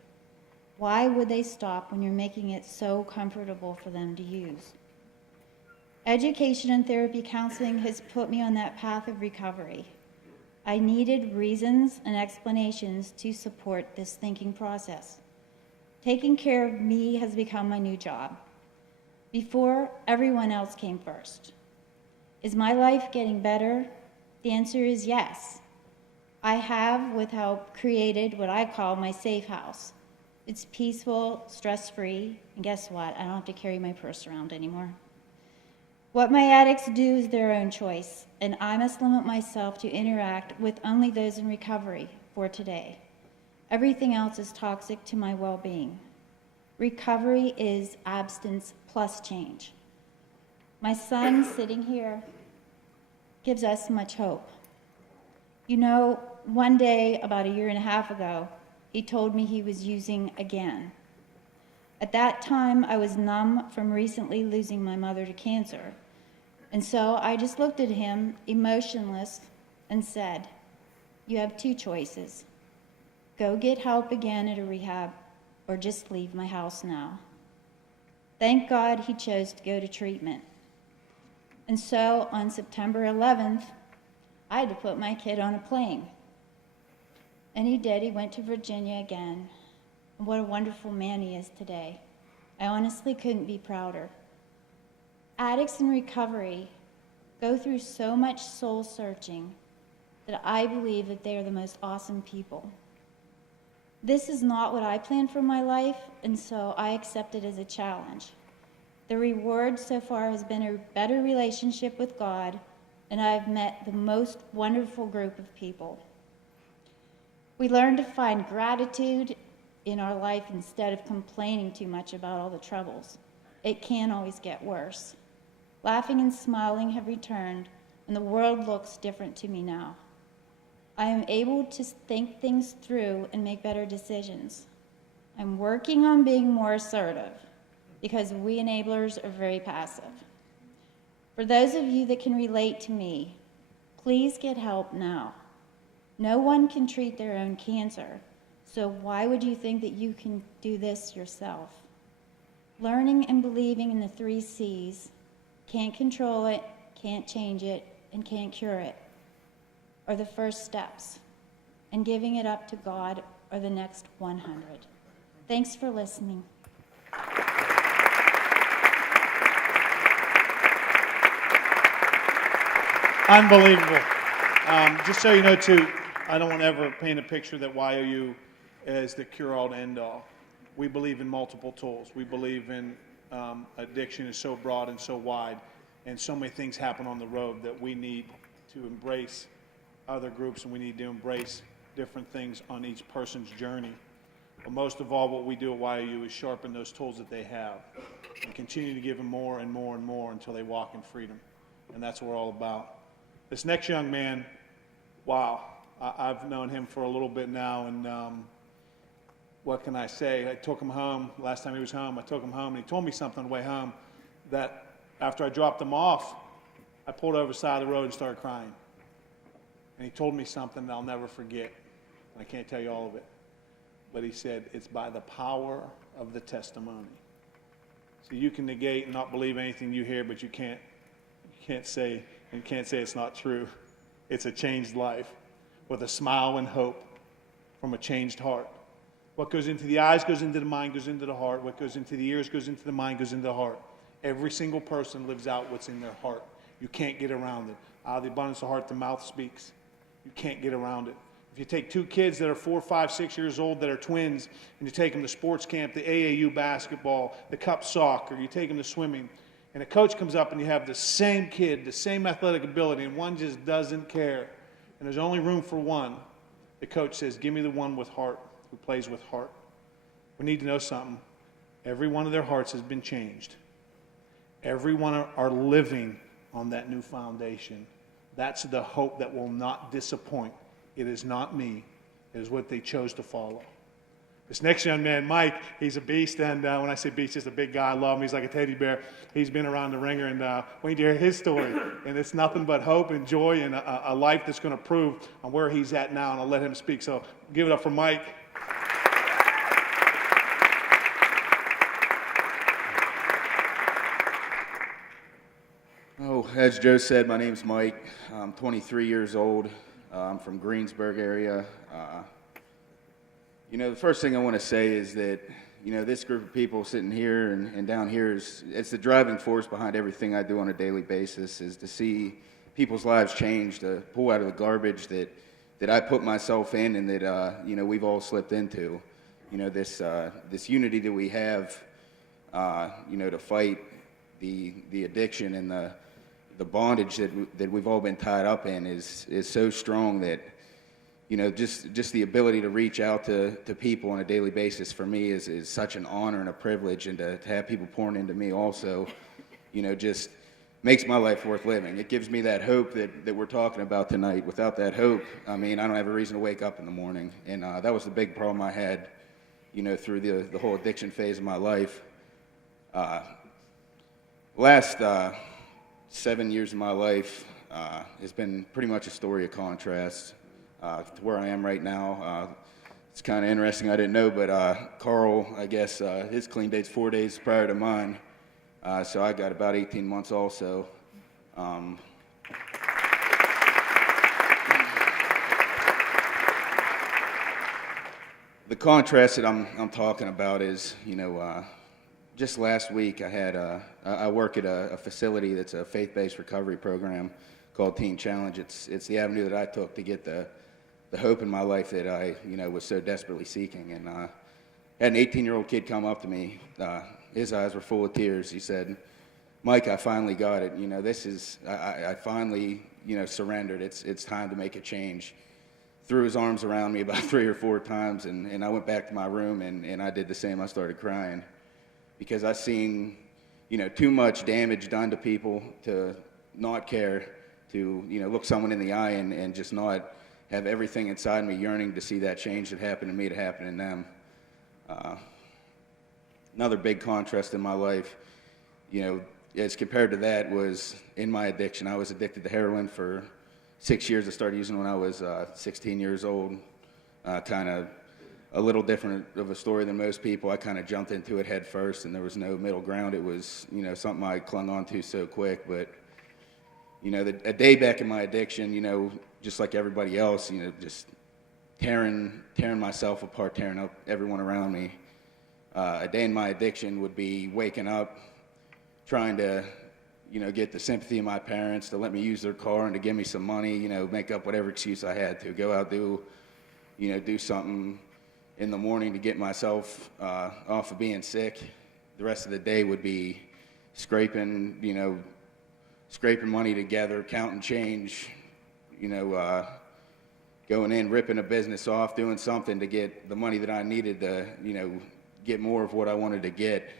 Why would they stop when you're making it so comfortable for them to use? Education and therapy counseling has put me on that path of recovery. I needed reasons and explanations to support this thinking process. Taking care of me has become my new job. Before, everyone else came first. Is my life getting better? The answer is yes. I have, with help, created what I call my safe house. It's peaceful, stress-free, and guess what? I don't have to carry my purse around anymore. What my addicts do is their own choice, and I must limit myself to interact with only those in recovery for today. Everything else is toxic to my well-being. Recovery is abstinence plus change. My son sitting here gives us much hope. You know, one day, about a year and a half ago, he told me he was using again. At that time, I was numb from recently losing my mother to cancer. And so I just looked at him, emotionless, and said, you have two choices. Go get help again at a rehab, or just leave my house now. Thank God he chose to go to treatment. And so on September 11th, I had to put my kid on a plane. And he did. He went to Virginia again. And what a wonderful man he is today. I honestly couldn't be prouder. Addicts in recovery go through so much soul searching that I believe that they are the most awesome people. This is not what I planned for my life, and so I accept it as a challenge. The reward so far has been a better relationship with God, and I've met the most wonderful group of people. We learn to find gratitude in our life instead of complaining too much about all the troubles. It can always get worse. Laughing and smiling have returned, and the world looks different to me now. I am able to think things through and make better decisions. I'm working on being more assertive because we enablers are very passive. For those of you that can relate to me, please get help now. No one can treat their own cancer, so why would you think that you can do this yourself? Learning and believing in the 3 C's, can't control it, can't change it, and can't cure it are the first steps, and giving it up to God are the next 100. Thanks for listening. Unbelievable. Just so you know, too, I don't want to ever paint a picture that YOU is the cure-all to end-all. We believe in multiple tools. We believe in addiction is so broad and so wide, and so many things happen on the road that we need to embrace other groups, and we need to embrace different things on each person's journey. But most of all, what we do at YOU is sharpen those tools that they have and continue to give them more and more and more until they walk in freedom. And that's what we're all about. This next young man, wow, I've known him for a little bit now, and what can I say? I took him home. Last time he was home, I took him home, and he told me something on the way home that after I dropped him off, I pulled over the side of the road and started crying. And he told me something that I'll never forget. I can't tell you all of it. But he said, it's by the power of the testimony. So you can negate and not believe anything you hear, but you can't say it's not true. It's a changed life with a smile and hope from a changed heart. What goes into the eyes goes into the mind, goes into the heart. What goes into the ears goes into the mind, goes into the heart. Every single person lives out what's in their heart. You can't get around it. Out of the abundance of the heart, the mouth speaks. You can't get around it. If you take two kids that are 4, 5, 6 years old that are twins, and you take them to sports camp, the AAU basketball, the cup soccer, you take them to swimming, and a coach comes up and you have the same kid, the same athletic ability, and one just doesn't care, and there's only room for one, the coach says, give me the one with heart, who plays with heart. We need to know something. Every one of their hearts has been changed. Every one are living on that new foundation. That's the hope that will not disappoint. It is not me. It is what they chose to follow. This next young man, Mike, he's a beast, and when I say beast, he's a big guy. I love him. He's like a teddy bear. He's been around the ringer, and we need to hear his story. And it's nothing but hope and joy and a life that's going to prove on where he's at now, and I'll let him speak. So give it up for Mike. Oh, as Joe said, my name's Mike. I'm 23 years old. I'm from Greensburg area. The first thing I want to say is that, this group of people sitting here and down here it's the driving force behind everything I do on a daily basis, is to see people's lives change, to pull out of the garbage that I put myself in and that, we've all slipped into. This unity that we have, to fight the addiction and the bondage that we've all been tied up in is so strong that, just the ability to reach out to people on a daily basis for me is such an honor and a privilege, and to have people pouring into me also, just makes my life worth living. It gives me that hope that we're talking about tonight. Without that hope, I don't have a reason to wake up in the morning, and that was the big problem I had, through the whole addiction phase of my life. Last 7 years of my life has been pretty much a story of contrast to where I am right now. It's kind of interesting. I didn't know, but Carl, I guess, his clean date's 4 days prior to mine. So I got about 18 months also. The contrast that I'm talking about is, just last week I work at a facility that's a faith-based recovery program called Teen Challenge. It's the avenue that I took to get the hope in my life that I was so desperately seeking. And I had an 18-year-old kid come up to me. His eyes were full of tears. He said, "Mike, I finally got it. I finally surrendered. It's time to make a change." Threw his arms around me about 3 or 4 times, and I went back to my room and I did the same. I started crying because I seen too much damage done to people to not care, to look someone in the eye and just not have everything inside me yearning to see that change that happened to me to happen in them. Another big contrast in my life, as compared to that, was in my addiction. I was addicted to heroin for 6 years. I started using when I was 16 years old. Kind of a little different of a story than most people. I kind of jumped into it head first, and there was no middle ground. It was something I clung on to so quick. But you know, a day back in my addiction, you know, just like everybody else, you know, just tearing myself apart, tearing up everyone around me. A day in my addiction would be waking up, trying to, you know, get the sympathy of my parents to let me use their car and to give me some money, you know, make up whatever excuse I had to go out, do something in the morning to get myself off of being sick. The rest of the day would be scraping money together, counting change, you know, going in, ripping a business off, doing something to get the money that I needed to, you know, get more of what I wanted to get.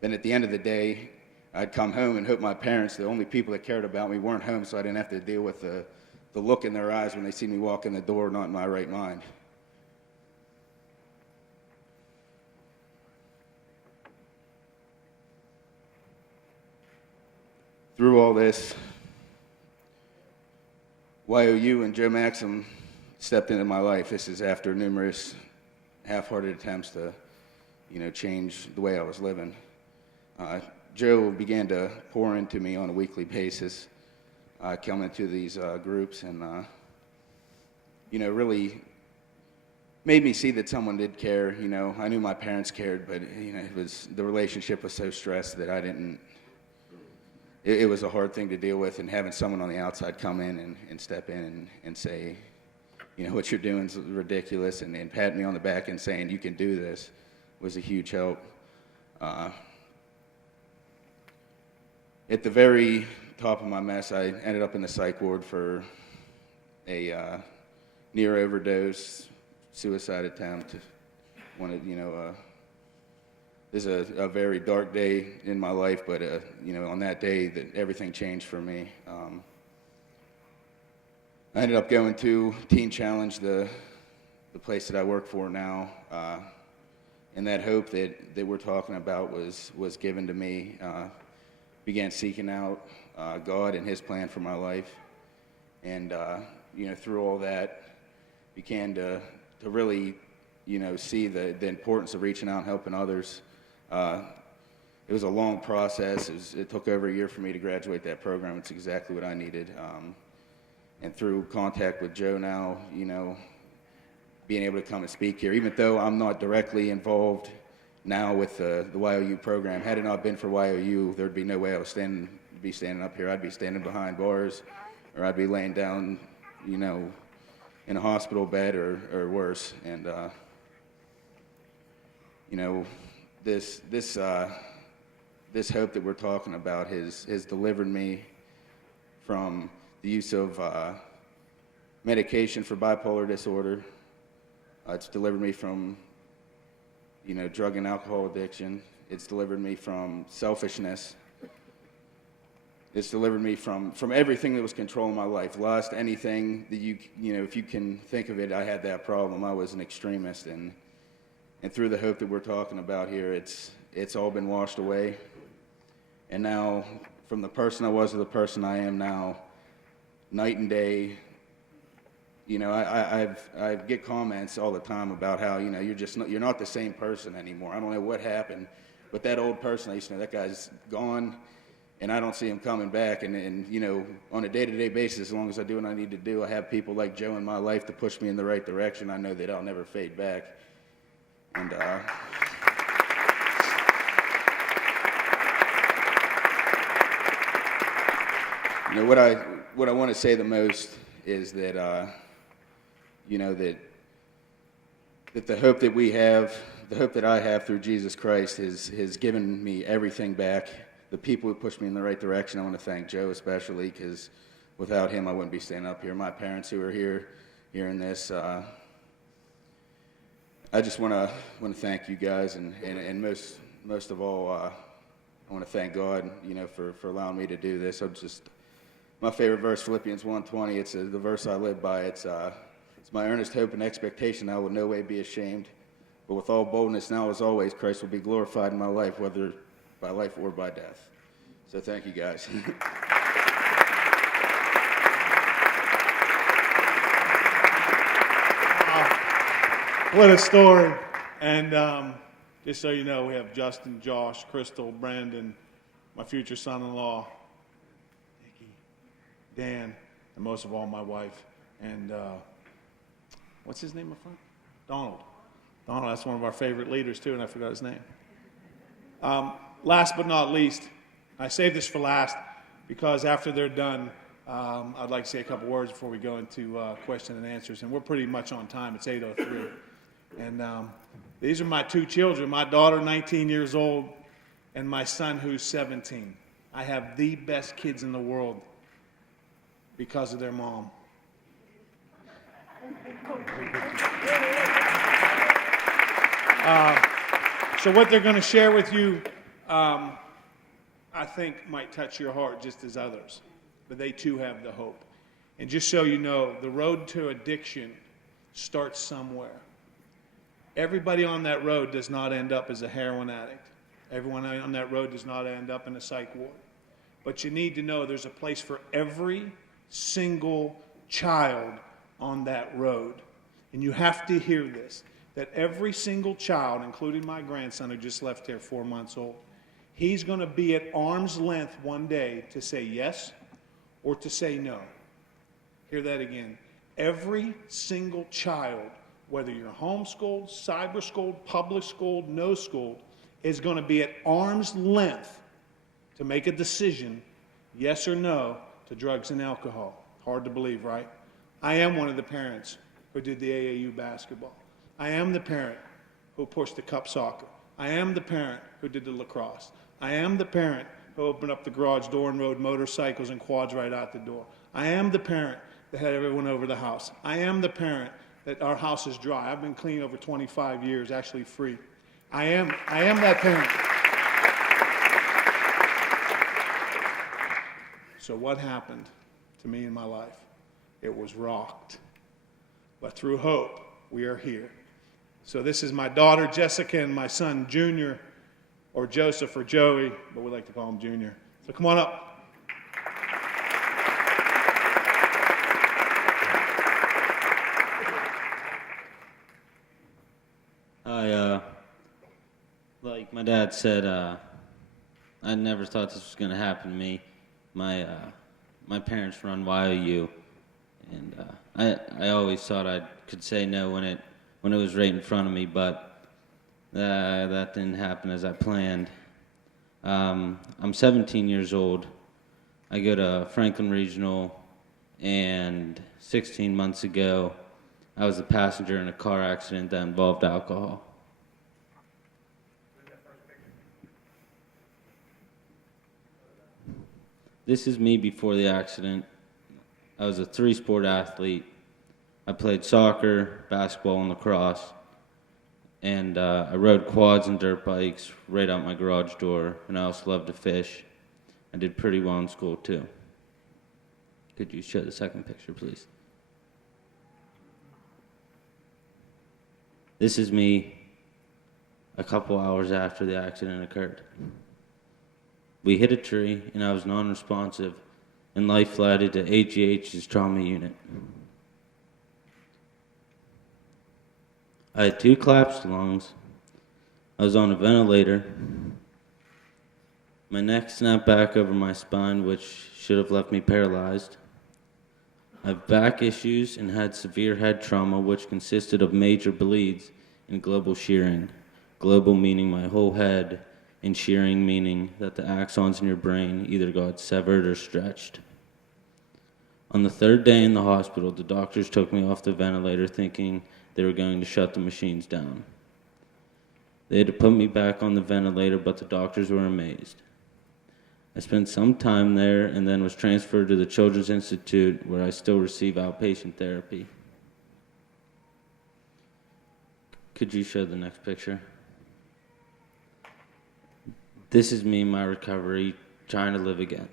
Then at the end of the day, I'd come home and hope my parents, the only people that cared about me, weren't home, so I didn't have to deal with the look in their eyes when they see me walk in the door not in my right mind. Through all this, YOU and Joe Maxim stepped into my life. This is after numerous half-hearted attempts to, you know, change the way I was living. Joe began to pour into me on a weekly basis, come into these groups, and, you know, really made me see that someone did care. You know, I knew my parents cared, but, you know, the relationship was so stressed that I didn't. It was a hard thing to deal with, and having someone on the outside come in and step in and say, you know, what you're doing is ridiculous, and pat me on the back and saying, you can do this, was a huge help. At the very top of my mess, I ended up in the psych ward for a near overdose, suicide attempt. This is a very dark day in my life, but you know, on that day, that everything changed for me. I ended up going to Teen Challenge, the place that I work for now, and that hope that we're talking about was given to me. Began seeking out God and His plan for my life, and you know, through all that, began to really, you know, see the importance of reaching out and helping others. It was a long process. It took over a year for me to graduate that program. It's exactly what I needed. And through contact with Joe now, you know, being able to come and speak here, even though I'm not directly involved now with the YOU program. Had it not been for YOU, there'd be no way I would be standing up here. I'd be standing behind bars, or I'd be laying down, you know, in a hospital bed or worse. And you know, this hope that we're talking about has delivered me from the use of medication for bipolar disorder. It's delivered me from, you know, drug and alcohol addiction. It's delivered me from selfishness. It's delivered me from everything that was controlling my life. Lust, anything that you know, if you can think of it, I had that problem. I was an extremist, and through the hope that we're talking about here, it's all been washed away. And now, from the person I was to the person I am now, night and day. You know, I get comments all the time about how, you know, you're not the same person anymore. I don't know what happened, but that old person, I used to know, that guy's gone, and I don't see him coming back. And you know, on a day-to-day basis, as long as I do what I need to do, I have people like Joe in my life to push me in the right direction. I know that I'll never fade back. And you know, what I want to say the most is that you know, that the hope that we have, the hope that I have through Jesus Christ has given me everything back. The people who pushed me in the right direction, I want to thank Joe especially, because without him I wouldn't be standing up here. My parents who are here hearing this, I just want to thank you guys, and most of all, I want to thank God, you know, for allowing me to do this. My favorite verse, Philippians 1:20. It's the verse I live by. It's my earnest hope and expectation I will no way be ashamed, but with all boldness now as always, Christ will be glorified in my life, whether by life or by death. So thank you, guys. What a story. And just so you know, we have Justin, Josh, Crystal, Brandon, my future son-in-law, Nikki, Dan, and most of all, my wife. And what's his name up front? Donald. Donald, that's one of our favorite leaders, too, and I forgot his name. Last but not least, I saved this for last because after they're done, I'd like to say a couple words before we go into question and answers. And we're pretty much on time. It's 8:03. And these are my two children, my daughter, 19 years old, and my son, who's 17. I have the best kids in the world because of their mom. So what they're going to share with you, I think might touch your heart just as others. But they too have the hope. And just so you know, the road to addiction starts somewhere. Everybody on that road does not end up as a heroin addict. Everyone on that road does not end up in a psych ward. But you need to know there's a place for every single child on that road. And you have to hear this, that every single child, including my grandson who just left here 4 months old, he's going to be at arm's length one day to say yes or to say no. Hear that again. Every single child, whether you're homeschooled, cyber schooled, public schooled, no schooled, is going to be at arm's length to make a decision, yes or no, to drugs and alcohol. Hard to believe, right? I am one of the parents who did the AAU basketball. I am the parent who pushed the cup soccer. I am the parent who did the lacrosse. I am the parent who opened up the garage door and rode motorcycles and quads right out the door. I am the parent that had everyone over the house. I am the parent that our house is dry. I've been clean over 25 years, actually free. I am that parent. So what happened to me in my life? It was rocked. But through hope, we are here. So this is my daughter, Jessica, and my son, Junior, or Joseph or Joey, but we like to call him Junior. So come on up. Like my dad said, I never thought this was going to happen to me. My parents run YOU, and I always thought I could say no when it was right in front of me, but that didn't happen as I planned. I'm 17 years old. I go to Franklin Regional, and 16 months ago, I was a passenger in a car accident that involved alcohol. This is me before the accident. I was a 3-sport athlete. I played soccer, basketball, and lacrosse. And I rode quads and dirt bikes right out my garage door. And I also loved to fish. I did pretty well in school, too. Could you show the second picture, please? This is me a couple hours after the accident occurred. We hit a tree, and I was non-responsive, and life flighted to AGH's trauma unit. I had 2 collapsed lungs. I was on a ventilator. My neck snapped back over my spine, which should have left me paralyzed. I have back issues and had severe head trauma, which consisted of major bleeds and global shearing. Global meaning my whole head, and shearing meaning that the axons in your brain either got severed or stretched. On the 3rd day in the hospital, the doctors took me off the ventilator thinking they were going to shut the machines down. They had to put me back on the ventilator, but the doctors were amazed. I spent some time there and then was transferred to the Children's Institute, where I still receive outpatient therapy. Could you show the next picture? This is me in my recovery, trying to live again.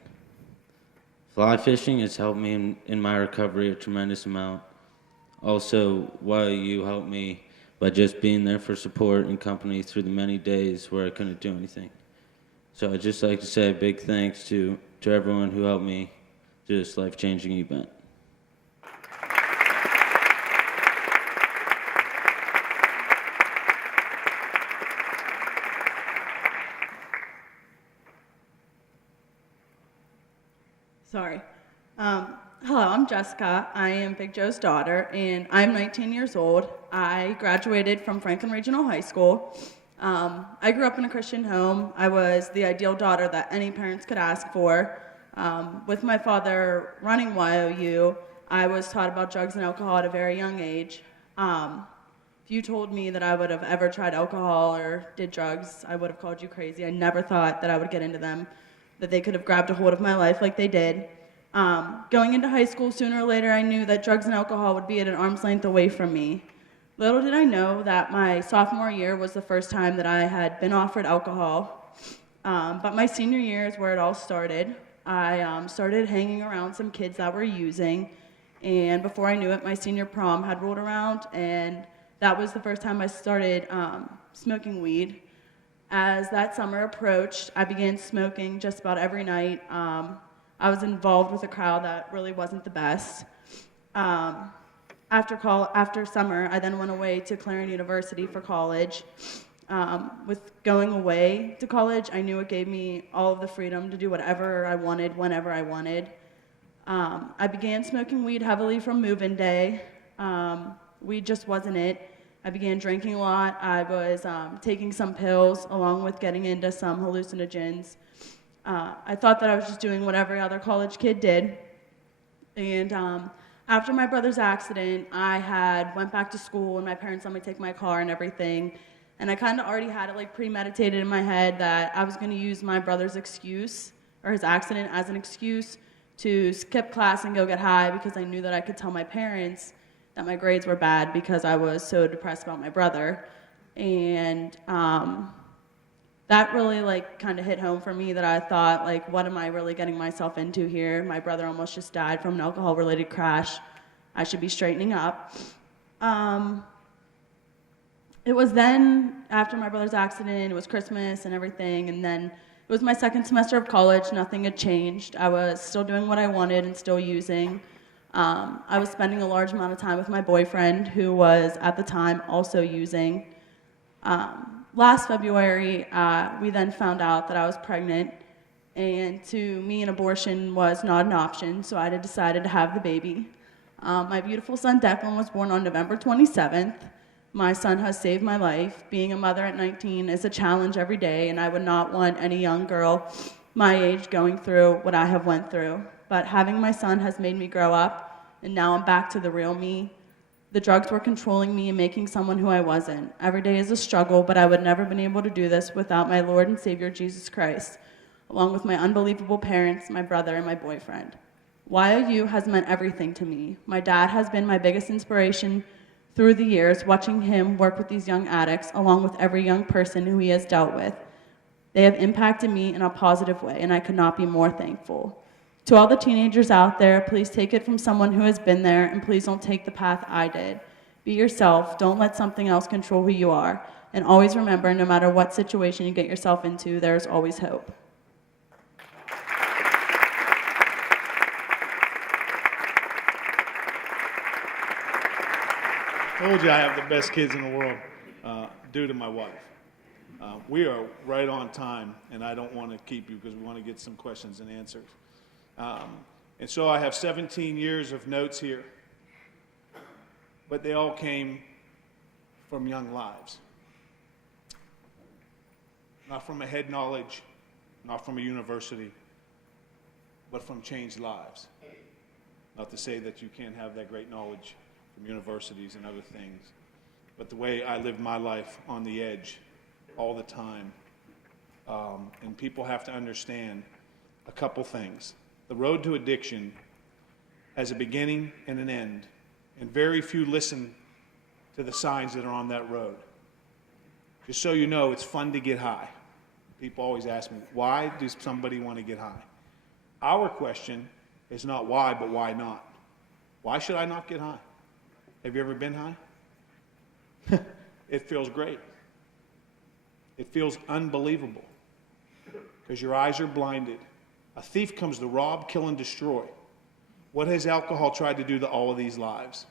Fly fishing has helped me in my recovery a tremendous amount. Also, YOU helped me by just being there for support and company through the many days where I couldn't do anything. So I'd just like to say a big thanks to everyone who helped me through this life-changing event. Sorry. I'm Jessica. I am Big Joe's daughter, and I'm 19 years old. I graduated from Franklin Regional High School. I grew up in a Christian home. I was the ideal daughter that any parents could ask for. With my father running YOU, I was taught about drugs and alcohol at a very young age. If you told me that I would have ever tried alcohol or did drugs, I would have called you crazy. I never thought that I would get into them, that they could have grabbed a hold of my life like they did. Going into high school, sooner or later, I knew that drugs and alcohol would be at an arm's length away from me. Little did I know that my sophomore year was the first time that I had been offered alcohol. But my senior year is where it all started. I started hanging around some kids that were using, and before I knew it, my senior prom had rolled around, and that was the first time I started smoking weed. As that summer approached, I began smoking just about every night. I was involved with a crowd that really wasn't the best. After summer, I then went away to Clarion University for college. With going away to college, I knew it gave me all of the freedom to do whatever I wanted, whenever I wanted. I began smoking weed heavily from move-in day. Weed just wasn't it. I began drinking a lot. I was taking some pills along with getting into some hallucinogens. I thought that I was just doing what every other college kid did. And after my brother's accident, I went back to school, and my parents let me take my car and everything. And I kind of already had it like premeditated in my head that I was going to use my brother's excuse, or his accident, as an excuse to skip class and go get high, because I knew that I could tell my parents that my grades were bad because I was so depressed about my brother. And that really like kind of hit home for me, that I thought, like, what am I really getting myself into here? My brother almost just died from an alcohol-related crash. I should be straightening up. It was then, after my brother's accident, it was Christmas and everything, and then it was my second semester of college. Nothing had changed. I was still doing what I wanted and still using. I was spending a large amount of time with my boyfriend, who was, at the time, also using. Last February, we then found out that I was pregnant, and to me, an abortion was not an option, so I decided to have the baby. My beautiful son, Declan, was born on November 27th. My son has saved my life. Being a mother at 19 is a challenge every day, and I would not want any young girl my age going through what I have went through. But having my son has made me grow up, and now I'm back to the real me. The drugs were controlling me and making someone who I wasn't. Every day is a struggle, but I would never been able to do this without my Lord and Savior, Jesus Christ, along with my unbelievable parents, my brother, and my boyfriend. YOU has meant everything to me. My dad has been my biggest inspiration through the years, watching him work with these young addicts, along with every young person who he has dealt with. They have impacted me in a positive way, and I could not be more thankful. To all the teenagers out there, please take it from someone who has been there, and please don't take the path I did. Be yourself. Don't let something else control who you are. And always remember, no matter what situation you get yourself into, there is always hope. Told you I have the best kids in the world, due to my wife. We are right on time, and I don't want to keep you because we want to get some questions and answers. And so I have 17 years of notes here, but they all came from young lives. Not from a head knowledge, not from a university, but from changed lives. Not to say that you can't have that great knowledge from universities and other things, but the way I lived my life on the edge all the time. And people have to understand a couple things. The road to addiction has a beginning and an end, and very few listen to the signs that are on that road. Just so you know, it's fun to get high. People always ask me, why does somebody want to get high? Our question is not why, but why not? Why should I not get high? Have you ever been high? It feels great. It feels unbelievable because your eyes are blinded. A thief comes to rob, kill, and destroy. What has alcohol tried to do to all of these lives?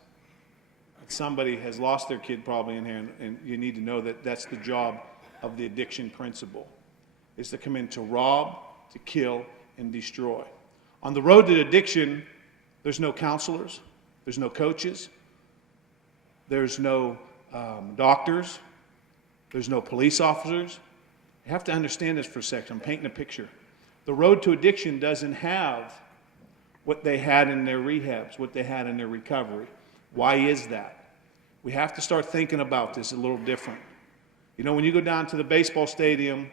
Somebody has lost their kid probably in here, and you need to know that that's the job of the addiction principle, is to come in to rob, to kill, and destroy. On the road to addiction, There's no counselors. There's no coaches. There's no doctors. There's no police officers. You have to understand this for a second. I'm painting a picture. The road to addiction doesn't have what they had in their rehabs, what they had in their recovery. Why is that? We have to start thinking about this a little different. You know, when you go down to the baseball stadium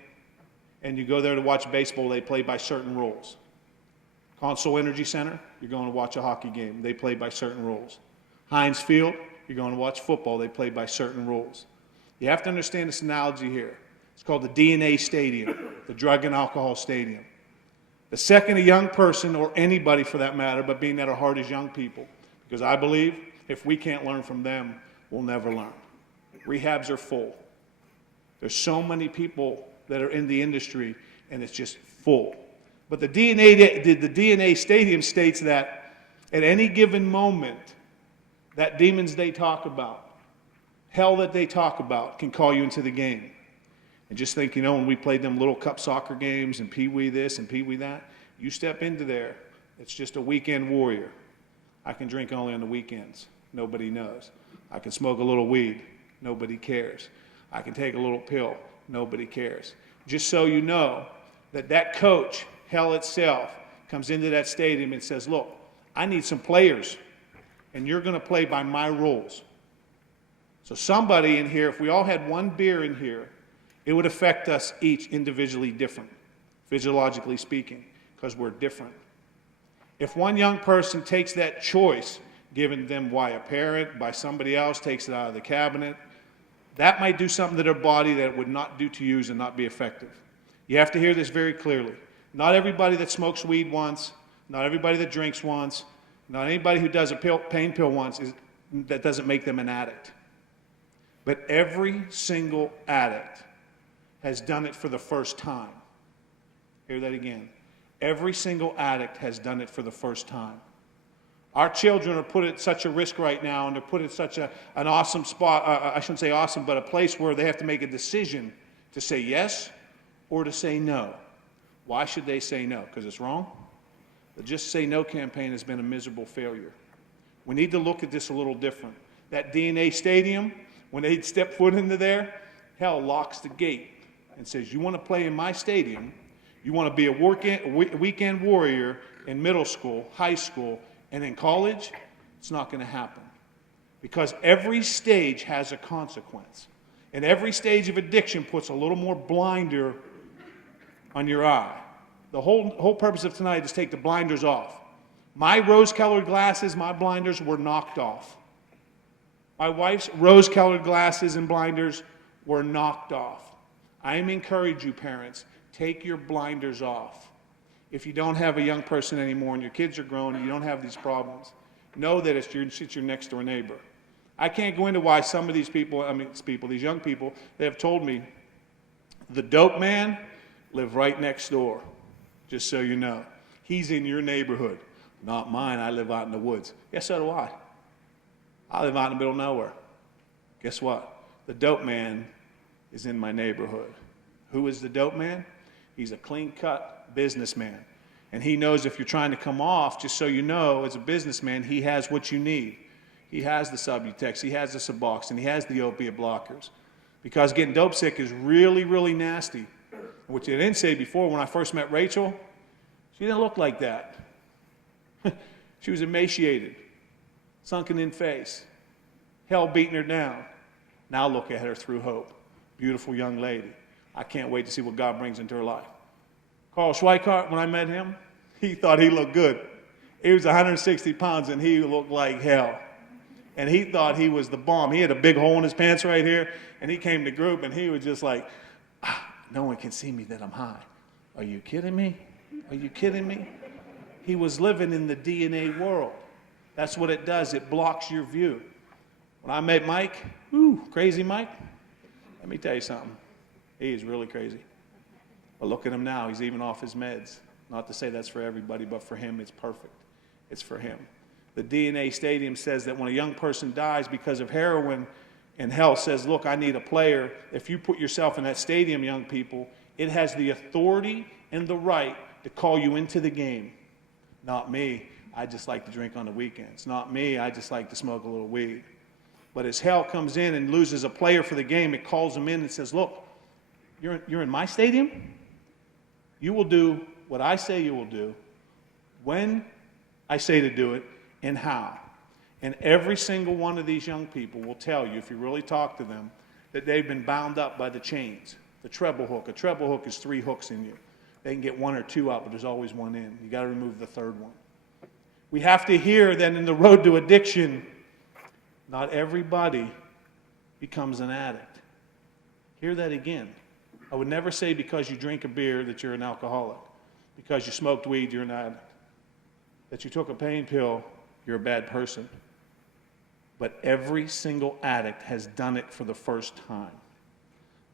and you go there to watch baseball, they play by certain rules. Console Energy Center, you're going to watch a hockey game. They play by certain rules. Heinz Field, you're going to watch football. They play by certain rules. You have to understand this analogy here. It's called the DNA Stadium, the Drug and Alcohol Stadium. The second a young person, or anybody for that matter, but being at our heart is young people, because I believe if we can't learn from them, we'll never learn. Rehabs are full. There's so many people that are in the industry, and it's just full. But the DNA Stadium states that at any given moment, that demons they talk about, hell that they talk about, can call you into the game. And just think, you know, when we played them little cup soccer games and pee-wee this and pee-wee that, you step into there, it's just a weekend warrior. I can drink only on the weekends. Nobody knows. I can smoke a little weed. Nobody cares. I can take a little pill. Nobody cares. Just so you know that that coach, hell itself, comes into that stadium and says, look, I need some players, and you're going to play by my rules. So somebody in here, if we all had one beer in here, it would affect us each individually different, physiologically speaking, because we're different. If one young person takes that choice, given them by a parent, by somebody else, takes it out of the cabinet, that might do something to their body that it would not do to you and not be effective. You have to hear this very clearly. Not everybody that smokes weed once, not everybody that drinks once, not anybody who does a pain pill once, that doesn't make them an addict. But every single addict has done it for the first time. Hear that again. Every single addict has done it for the first time. Our children are put at such a risk right now, and they're put at such an awesome spot, I shouldn't say awesome, but a place where they have to make a decision to say yes or to say no. Why should they say no? Because it's wrong? The Just Say No campaign has been a miserable failure. We need to look at this a little different. That DNA Stadium, when they step foot into there, hell locks the gate and says, you want to play in my stadium, you want to be a weekend warrior in middle school, high school, and in college, it's not going to happen. Because every stage has a consequence. And every stage of addiction puts a little more blinder on your eye. The whole purpose of tonight is to take the blinders off. My rose-colored glasses, my blinders were knocked off. My wife's rose-colored glasses and blinders were knocked off. I encourage you, parents, take your blinders off. If you don't have a young person anymore and your kids are grown and you don't have these problems, know that it's your next door neighbor. I can't go into why some of these people, these young people, they have told me, the dope man lived right next door, just so you know. He's in your neighborhood. Not mine, I live out in the woods. Yes, so do I. I live out in the middle of nowhere. Guess what? The dope man is in my neighborhood. Who is the dope man? He's a clean-cut businessman. And he knows if you're trying to come off, just so you know, as a businessman, he has what you need. He has the Subutex, he has the Suboxone, he has the opiate blockers. Because getting dope sick is really, really nasty. Which I didn't say before, when I first met Rachel, she didn't look like that. She was emaciated, sunken in face, hell beating her down. Now look at her through hope. Beautiful young lady. I can't wait to see what God brings into her life. Carl Schweikart, when I met him, he thought he looked good. He was 160 pounds and he looked like hell. And he thought he was the bomb. He had a big hole in his pants right here, and he came to group and he was just like, no one can see me that I'm high. Are you kidding me? Are you kidding me? He was living in the DNA world. That's what it does. It blocks your view. When I met Mike, crazy Mike, let me tell you something. He is really crazy. But look at him now. He's even off his meds. Not to say that's for everybody, but for him, it's perfect. It's for him. The DNA Stadium says that when a young person dies because of heroin, and hell says, look, I need a player. If you put yourself in that stadium, young people, it has the authority and the right to call you into the game. Not me. I just like to drink on the weekends. Not me, I just like to smoke a little weed. But as hell comes in and loses a player for the game, it calls him in and says, look, you're in my stadium? You will do what I say you will do, when I say to do it, and how. And every single one of these young people will tell you, if you really talk to them, that they've been bound up by the chains. The treble hook. A treble hook is 3 hooks in you. They can get 1 or 2 out, but there's always 1 in. You got to remove the 3rd one. We have to hear that in the road to addiction, not everybody becomes an addict. Hear that again. I would never say because you drink a beer that you're an alcoholic. Because you smoked weed, you're an addict. That you took a pain pill, you're a bad person. But every single addict has done it for the first time.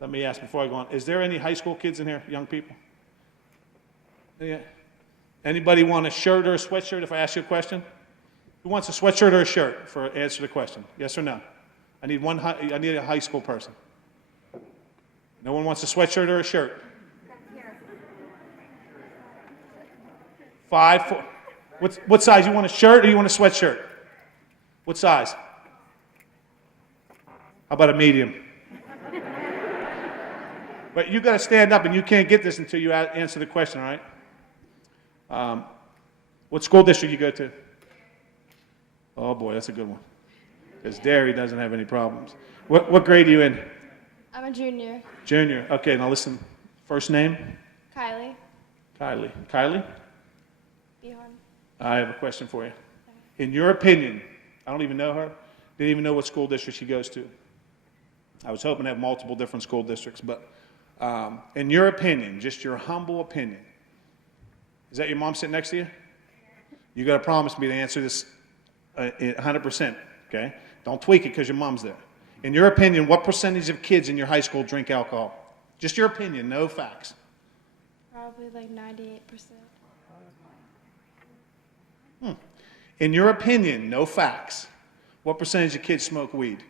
Let me ask before I go on, is there any high school kids in here, young people? Yeah. Anybody want a shirt or a sweatshirt if I ask you a question? Who wants a sweatshirt or a shirt for answer the question? Yes or no? I need a high school person. No one wants a sweatshirt or a shirt? 5, 4. What size? You want a shirt or you want a sweatshirt? What size? How about a medium? But you got to stand up, and you can't get this until you answer the question, all right? What school district you go to? Oh boy, that's a good one. Because Derry doesn't have any problems. What grade are you in? I'm a junior. Junior. Okay, now listen. First name? Kylie. Kylie. Kylie? Bihon. I have a question for you. In your opinion, I don't even know her, didn't even know what school district she goes to. I was hoping to have multiple different school districts, but in your opinion, just your humble opinion, is that your mom sitting next to you? You got to promise me to answer this 100%, okay? Don't tweak it because your mom's there. In your opinion, what percentage of kids in your high school drink alcohol? Just your opinion, no facts. Probably like 98%. In your opinion, no facts, what percentage of kids smoke weed?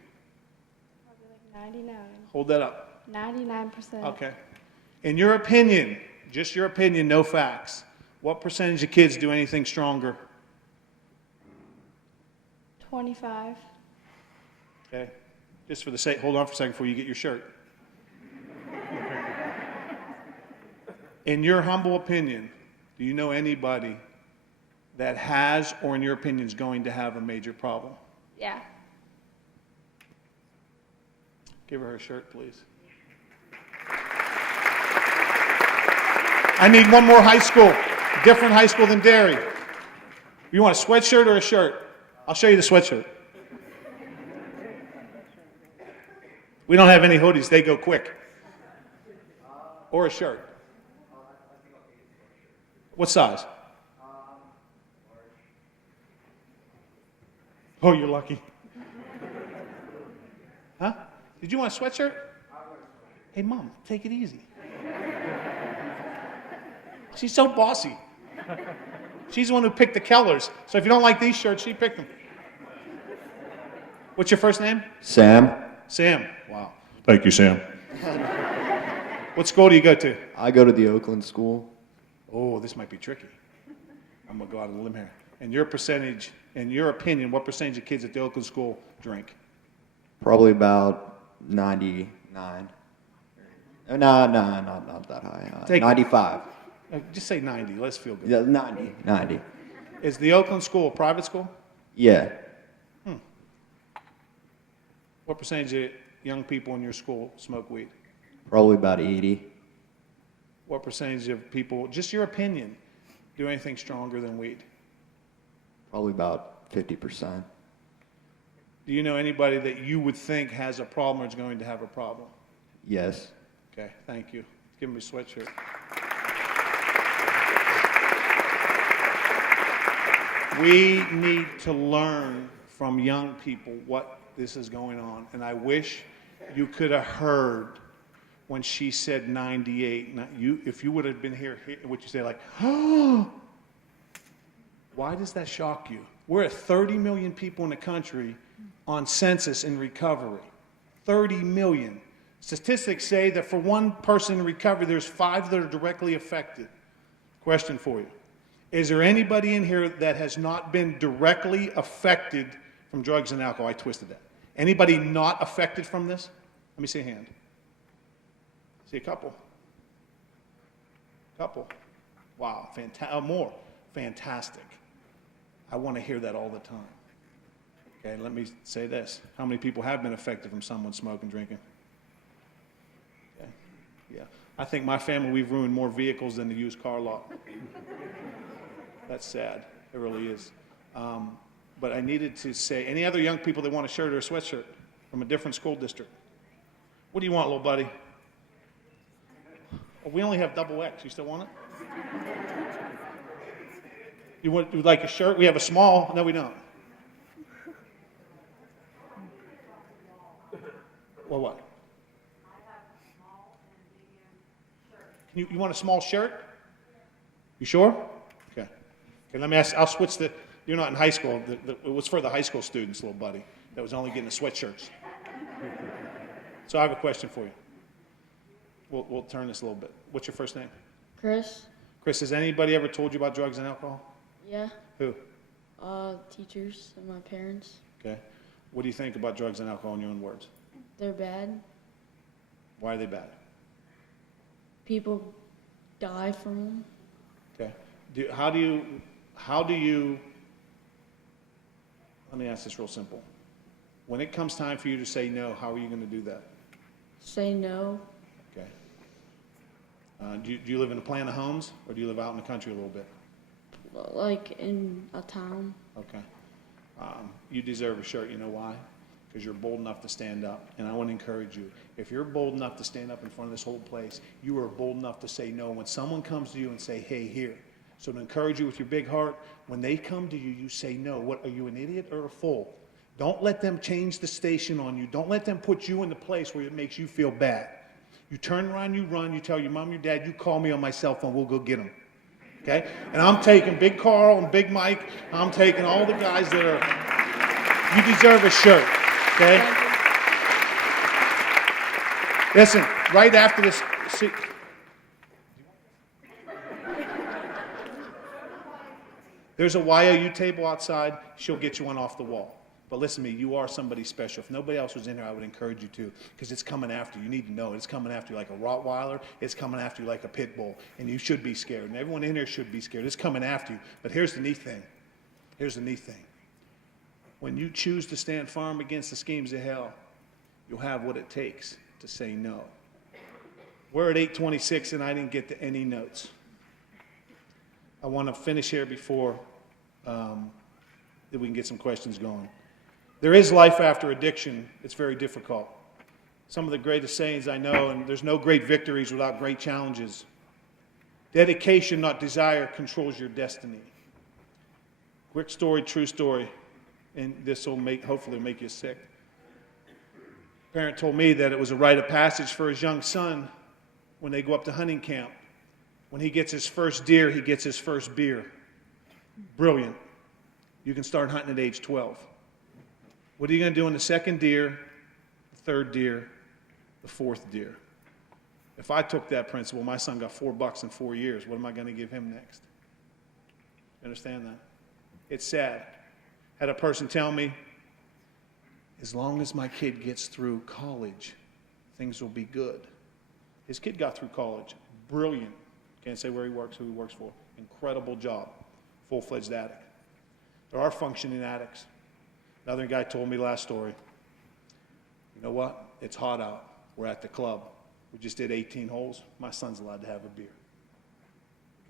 Probably like 99. Hold that up. 99%. Okay. In your opinion, just your opinion, no facts, what percentage of kids do anything stronger? 25. Okay. Just for the sake, hold on for a second before you get your shirt. In your humble opinion, do you know anybody that has, or in your opinion, is going to have a major problem? Yeah. Give her shirt, please. I need one more high school, different high school than Derry. You want a sweatshirt or a shirt? I'll show you the sweatshirt. We don't have any hoodies, they go quick. Or a shirt. What size? Oh, you're lucky. Huh? Did you want a sweatshirt? Hey, Mom, take it easy. She's so bossy. She's the one who picked the Kellers. So if you don't like these shirts, she picked them. What's your first name? Sam. Sam. Wow. Thank you, Sam. What school do you go to? I go to the Oakland school. Oh, this might be tricky. I'm going to go out on a limb here. And your percentage, in your opinion, what percentage of kids at the Oakland school drink? Probably about 99. No, not that high. Take it. 95. Just say 90. Let's feel good. Yeah, 90. Is the Oakland school a private school? Yeah. What percentage of young people in your school smoke weed? Probably about 80. What percentage of people, just your opinion, do anything stronger than weed? Probably about 50%. Do you know anybody that you would think has a problem or is going to have a problem? Yes. Okay, thank you. Give me a sweatshirt. We need to learn from young people what this is going on. And I wish you could have heard when she said 98. Now, if you would have been here, would you say like, oh? Why does that shock you? We're at 30 million people in the country on census in recovery. 30 million. Statistics say that for one person in recovery, there's 5 that are directly affected. Question for you. Is there anybody in here that has not been directly affected from drugs and alcohol? I twisted that. Anybody not affected from this? Let me see a hand. See a couple. Couple. Wow, more. Fantastic. I want to hear that all the time. Okay, let me say this. How many people have been affected from someone smoking, drinking? Okay, yeah. I think my family, we've ruined more vehicles than the used car lot. That's sad. It really is. But I needed to say, any other young people that want a shirt or a sweatshirt from a different school district? What do you want, little buddy? Oh, we only have double X. You still want it? You would like a shirt? We have a small. No, we don't. Well, what? You want a small shirt? You sure? Okay. Okay, let me ask. I'll switch the. You're not in high school. It was for the high school students, little buddy, that was only getting the sweatshirts. So I have a question for you. We'll turn this a little bit. What's your first name? Chris? Chris, has anybody ever told you about drugs and alcohol? Yeah. Who? Teachers and my parents. Okay. What do you think about drugs and alcohol in your own words? They're bad. Why are they bad? People die from them. Okay. How do you, let me ask this real simple. When it comes time for you to say no, how are you going to do that? Say no. Okay. Do you live in a plan of homes, or do you live out in the country a little bit? Like in a town. Okay. You deserve a shirt. You know why? Because you're bold enough to stand up. And I want to encourage you. If you're bold enough to stand up in front of this whole place, you are bold enough to say no. When someone comes to you and say, hey, here. So to encourage you with your big heart, when they come to you, you say no. What, are you an idiot or a fool? Don't let them change the station on you. Don't let them put you in the place where it makes you feel bad. You turn around, you run, you tell your mom, your dad, you call me on my cell phone, we'll go get them. Okay? And I'm taking Big Carl and Big Mike. I'm taking all the guys that are, you deserve a shirt. Okay? Listen, right after this, see, there's a YOU table outside. She'll get you one off the wall. But listen to me, you are somebody special. If nobody else was in here, I would encourage you to, because it's coming after you. You need to know it. It's coming after you like a Rottweiler. It's coming after you like a pit bull. And you should be scared. And everyone in here should be scared. It's coming after you. But here's the neat thing. Here's the neat thing. When you choose to stand firm against the schemes of hell, you'll have what it takes to say no. We're at 8:26, and I didn't get to any notes. I want to finish here before that we can get some questions going. There is life after addiction. It's very difficult. Some of the greatest sayings I know, and there's no great victories without great challenges. Dedication, not desire, controls your destiny. Quick story, true story, and this will hopefully make you sick. A parent told me that it was a rite of passage for his young son when they go up to hunting camp. When he gets his first deer, he gets his first beer. Brilliant. You can start hunting at age 12. What are you going to do in the second deer, the third deer, the fourth deer? If I took that principle, my son got $4 in 4 years. What am I going to give him next? You understand that? It's sad. Had a person tell me, as long as my kid gets through college, things will be good. His kid got through college. Brilliant. Can't say where he works, who he works for. Incredible job. Full-fledged addict. There are functioning addicts. Another guy told me last story. You know what? It's hot out. We're at the club. We just did 18 holes. My son's allowed to have a beer.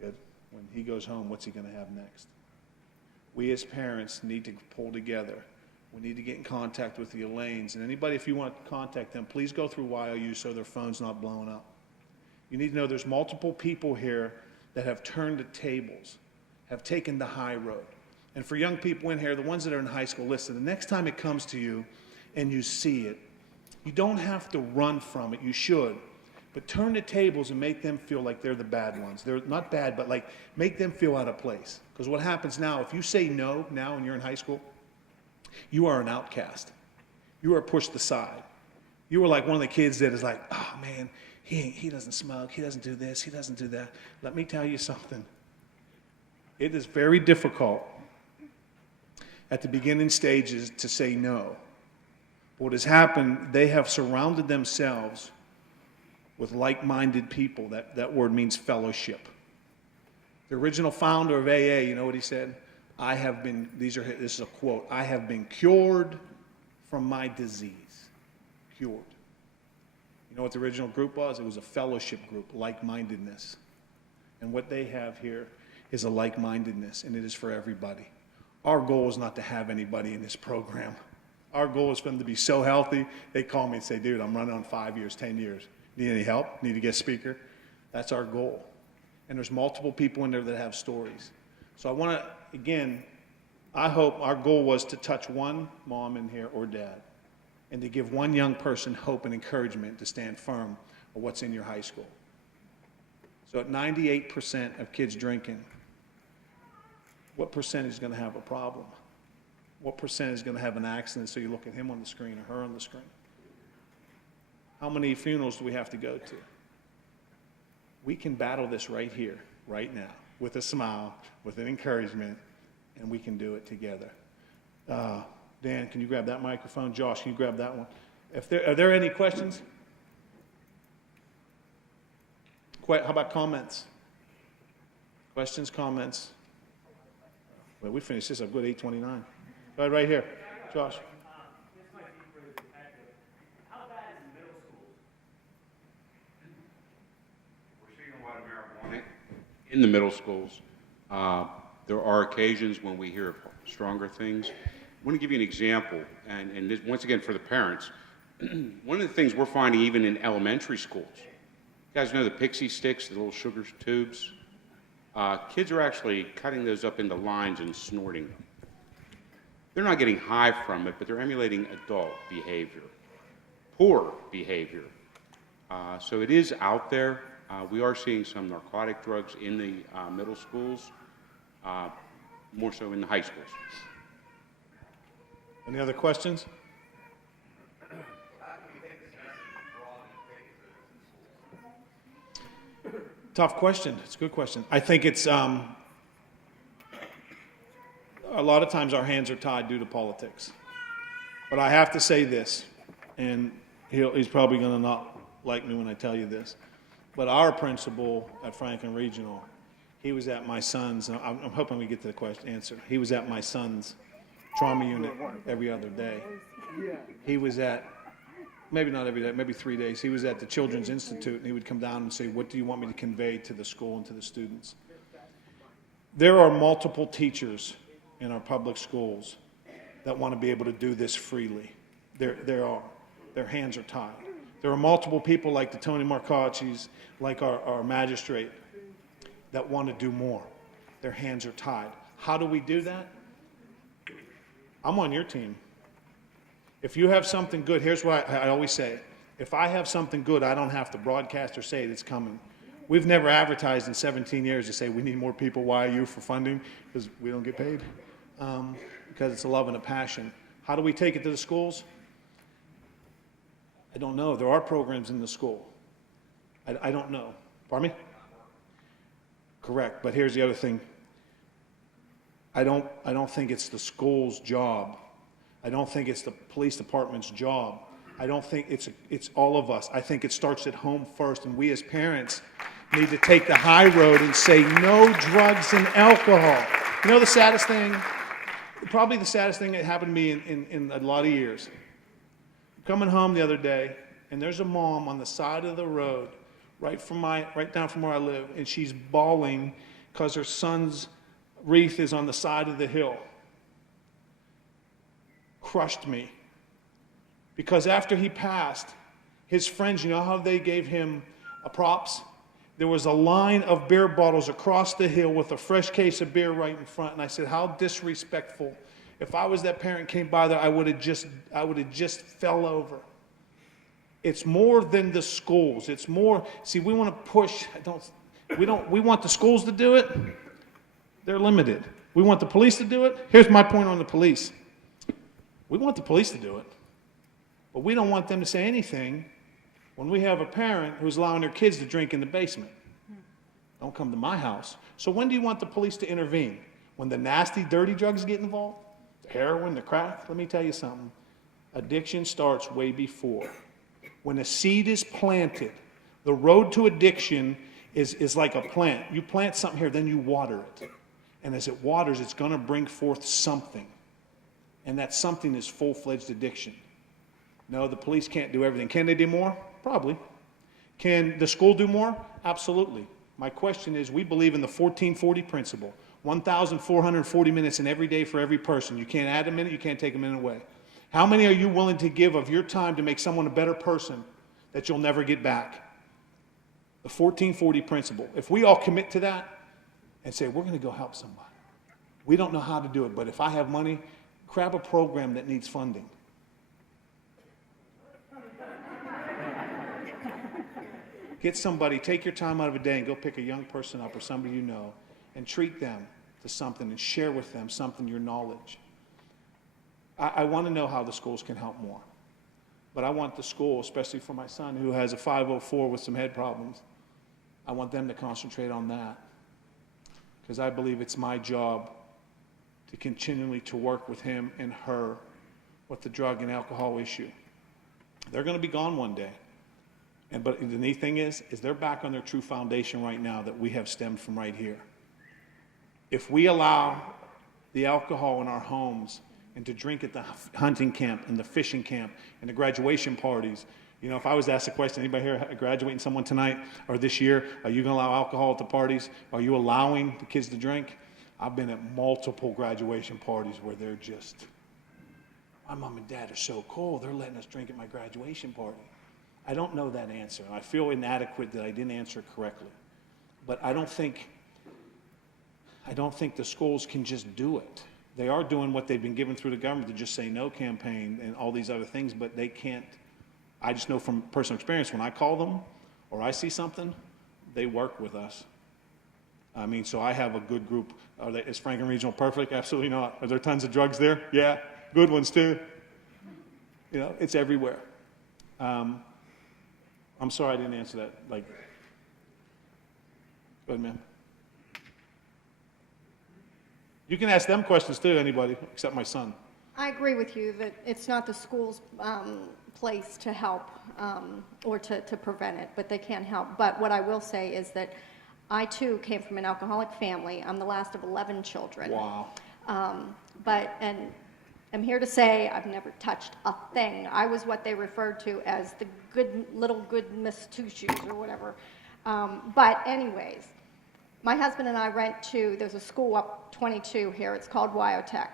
Good. When he goes home, what's he going to have next? We as parents need to pull together. We need to get in contact with the Elaines. And anybody, if you want to contact them, please go through YOU so their phone's not blowing up. You need to know there's multiple people here that have turned the tables, have taken the high road. And for young people in here, the ones that are in high school, listen, the next time it comes to you and you see it, you don't have to run from it. You should. But turn the tables and make them feel like they're the bad ones. They're not bad, but like make them feel out of place. Because what happens now, if you say no now and you're in high school, you are an outcast. You are pushed aside. You are like one of the kids that is like, oh man, he doesn't smoke, he doesn't do this, he doesn't do that. Let me tell you something. It is very difficult at the beginning stages to say no. What has happened, they have surrounded themselves with like-minded people. That word means fellowship. The original founder of AA, you know what he said? This is a quote, I have been cured from my disease. Cured. You know what the original group was? It was a fellowship group, like-mindedness. And what they have here is a like-mindedness, and it is for everybody. Our goal is not to have anybody in this program. Our goal is for them to be so healthy, they call me and say, dude, I'm running on 5 years, 10 years. Need any help? Need to get a speaker? That's our goal. And there's multiple people in there that have stories. So I want to, again, I hope our goal was to touch one mom in here or dad and to give one young person hope and encouragement to stand firm on what's in your high school. So at 98% of kids drinking, what percent is going to have a problem? What percent is going to have an accident so you look at him on the screen or her on the screen? How many funerals do we have to go to? We can battle this right here, right now, with a smile, with an encouragement, and we can do it together. Dan, can you grab that microphone? Josh, can you grab that one? Are there any questions? How about comments? Questions, comments? Well, we finished this up good, 8:29. Go ahead, right here. Josh. In the middle schools, there are occasions when we hear stronger things. I want to give you an example, and this, once again for the parents. One of the things we're finding even in elementary schools, you guys know the pixie sticks, the little sugar tubes? Kids are actually cutting those up into lines and snorting them. They're not getting high from it, but they're emulating adult behavior, poor behavior. So it is out there. We are seeing some narcotic drugs in the middle schools, more so in the high schools. Any other questions? Tough question. It's a good question. I think it's a lot of times our hands are tied due to politics. But I have to say this, and he's probably going to not like me when I tell you this, but our principal at Franklin Regional, he was at my son's, I'm hoping we get to the answer. He was at my son's trauma unit every other day. He was at, maybe not every day, maybe 3 days, he was at the Children's Institute, and he would come down and say, what do you want me to convey to the school and to the students? There are multiple teachers in our public schools that want to be able to do this freely. There are. Their hands are tied. There are multiple people like the Tony Marcacci's, like our magistrate, that want to do more. Their hands are tied. How do we do that? I'm on your team. If you have something good, here's what I always say. If I have something good, I don't have to broadcast or say it, it's coming. We've never advertised in 17 years to say we need more people. Why are you for funding? Because we don't get paid. Because it's a love and a passion. How do we take it to the schools? I don't know. There are programs in the school. I don't know. Pardon me? Correct. But here's the other thing. I don't think it's the school's job. I don't think it's the police department's job. I don't think it's all of us. I think it starts at home first, and we as parents need to take the high road and say no drugs and alcohol. You know the saddest thing? Probably the saddest thing that happened to me in a lot of years. Coming home the other day, and there's a mom on the side of the road, right down from where I live, and she's bawling because her son's wreath is on the side of the hill. Crushed me. Because after he passed, his friends, you know how they gave him props? There was a line of beer bottles across the hill with a fresh case of beer right in front, and I said, how disrespectful. If I was that parent came by there, I would have just fell over. It's more than the schools. It's more, see, we want to push, we want the schools to do it. They're limited. We want the police to do it. Here's my point on the police. We want the police to do it, but we don't want them to say anything when we have a parent who's allowing their kids to drink in the basement. Don't come to my house. So when do you want the police to intervene? When the nasty, dirty drugs get involved? The heroin, the crack? Let me tell you something. Addiction starts way before. When a seed is planted, the road to addiction is like a plant. You plant something here, then you water it. And as it waters, it's going to bring forth something. And that something is full-fledged addiction. No, the police can't do everything. Can they do more? Probably. Can the school do more? Absolutely. My question is, we believe in the 1440 principle. 1,440 minutes in every day for every person. You can't add a minute, you can't take a minute away. How many are you willing to give of your time to make someone a better person that you'll never get back? The 1440 principle. If we all commit to that and say, we're going to go help somebody. We don't know how to do it, but if I have money, grab a program that needs funding. Get somebody, take your time out of a day and go pick a young person up or somebody you know and treat them to something and share with them something, your knowledge. I want to know how the schools can help more. But I want the school, especially for my son who has a 504 with some head problems, I want them to concentrate on that. Because I believe it's my job to continually to work with him and her with the drug and alcohol issue. They're going to be gone one day. But the neat thing is they're back on their true foundation right now that we have stemmed from right here. If we allow the alcohol in our homes and to drink at the hunting camp and the fishing camp and the graduation parties, you know, if I was asked a question, anybody here graduating someone tonight or this year, are you going to allow alcohol at the parties? Are you allowing the kids to drink? I've been at multiple graduation parties where they're just, my mom and dad are so cool, they're letting us drink at my graduation party. I don't know that answer. I feel inadequate that I didn't answer it correctly. But I don't think the schools can just do it. They are doing what they've been given through the government, the Just Say No campaign and all these other things, but they can't. I just know from personal experience, when I call them or I see something, they work with us. I mean, so I have a good group. Is Franklin Regional perfect? Absolutely not. Are there tons of drugs there? Yeah, good ones too. You know, it's everywhere. I'm sorry I didn't answer that. Go ahead, ma'am. You can ask them questions too, anybody, except my son. I agree with you that it's not the school's place to help or to prevent it, but they can help. But what I will say is that I too came from an alcoholic family. I'm the last of 11 children. Wow. And I'm here to say I've never touched a thing. I was what they referred to as the good Miss Two Shoes or whatever. But anyways, my husband and I there's a school up 22 here, it's called Wyotech.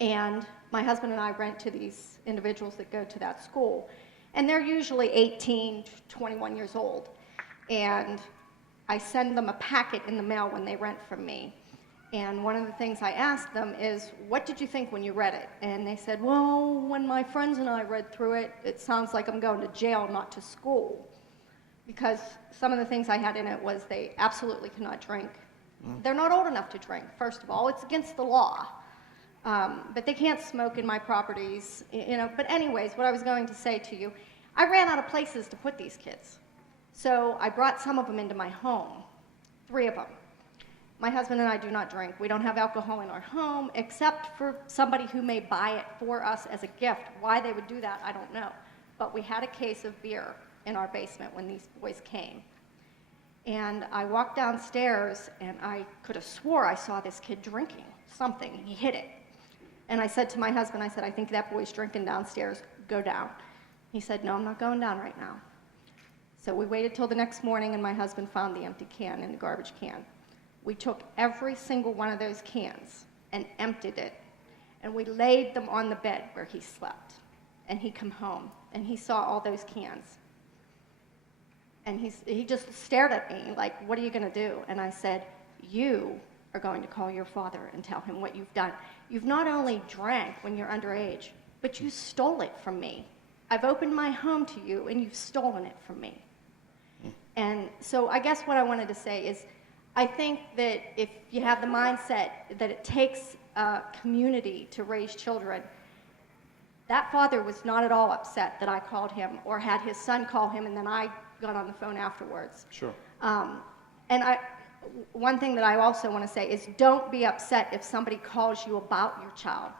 And my husband and I rent to these individuals that go to that school. And they're usually 18 to 21 years old. And I send them a packet in the mail when they rent from me. And one of the things I asked them is, what did you think when you read it? And they said, well, when my friends and I read through it, it sounds like I'm going to jail, not to school. Because some of the things I had in it was they absolutely cannot drink. They're not old enough to drink, first of all. It's against the law. But they can't smoke in my properties, you know. But anyways, what I was going to say to you, I ran out of places to put these kids. So I brought some of them into my home, 3 of them. My husband and I do not drink. We don't have alcohol in our home, except for somebody who may buy it for us as a gift. Why they would do that, I don't know. But we had a case of beer in our basement when these boys came. And I walked downstairs, and I could have swore I saw this kid drinking something, and he hid it. And I said to my husband, I said, I think that boy's drinking downstairs. Go down. He said, no, I'm not going down right now. So we waited till the next morning, and my husband found the empty can in the garbage can. We took every single one of those cans and emptied it, and we laid them on the bed where he slept. And he come home, and he saw all those cans. And he just stared at me like, what are you going to do? And I said, you are going to call your father and tell him what you've done. You've not only drank when you're underage, but you stole it from me. I've opened my home to you, and you've stolen it from me. And so I guess what I wanted to say is, I think that if you have the mindset that it takes a community to raise children, that father was not at all upset that I called him or had his son call him, and then I got on the phone afterwards. Sure. One thing that I also want to say is don't be upset if somebody calls you about your child.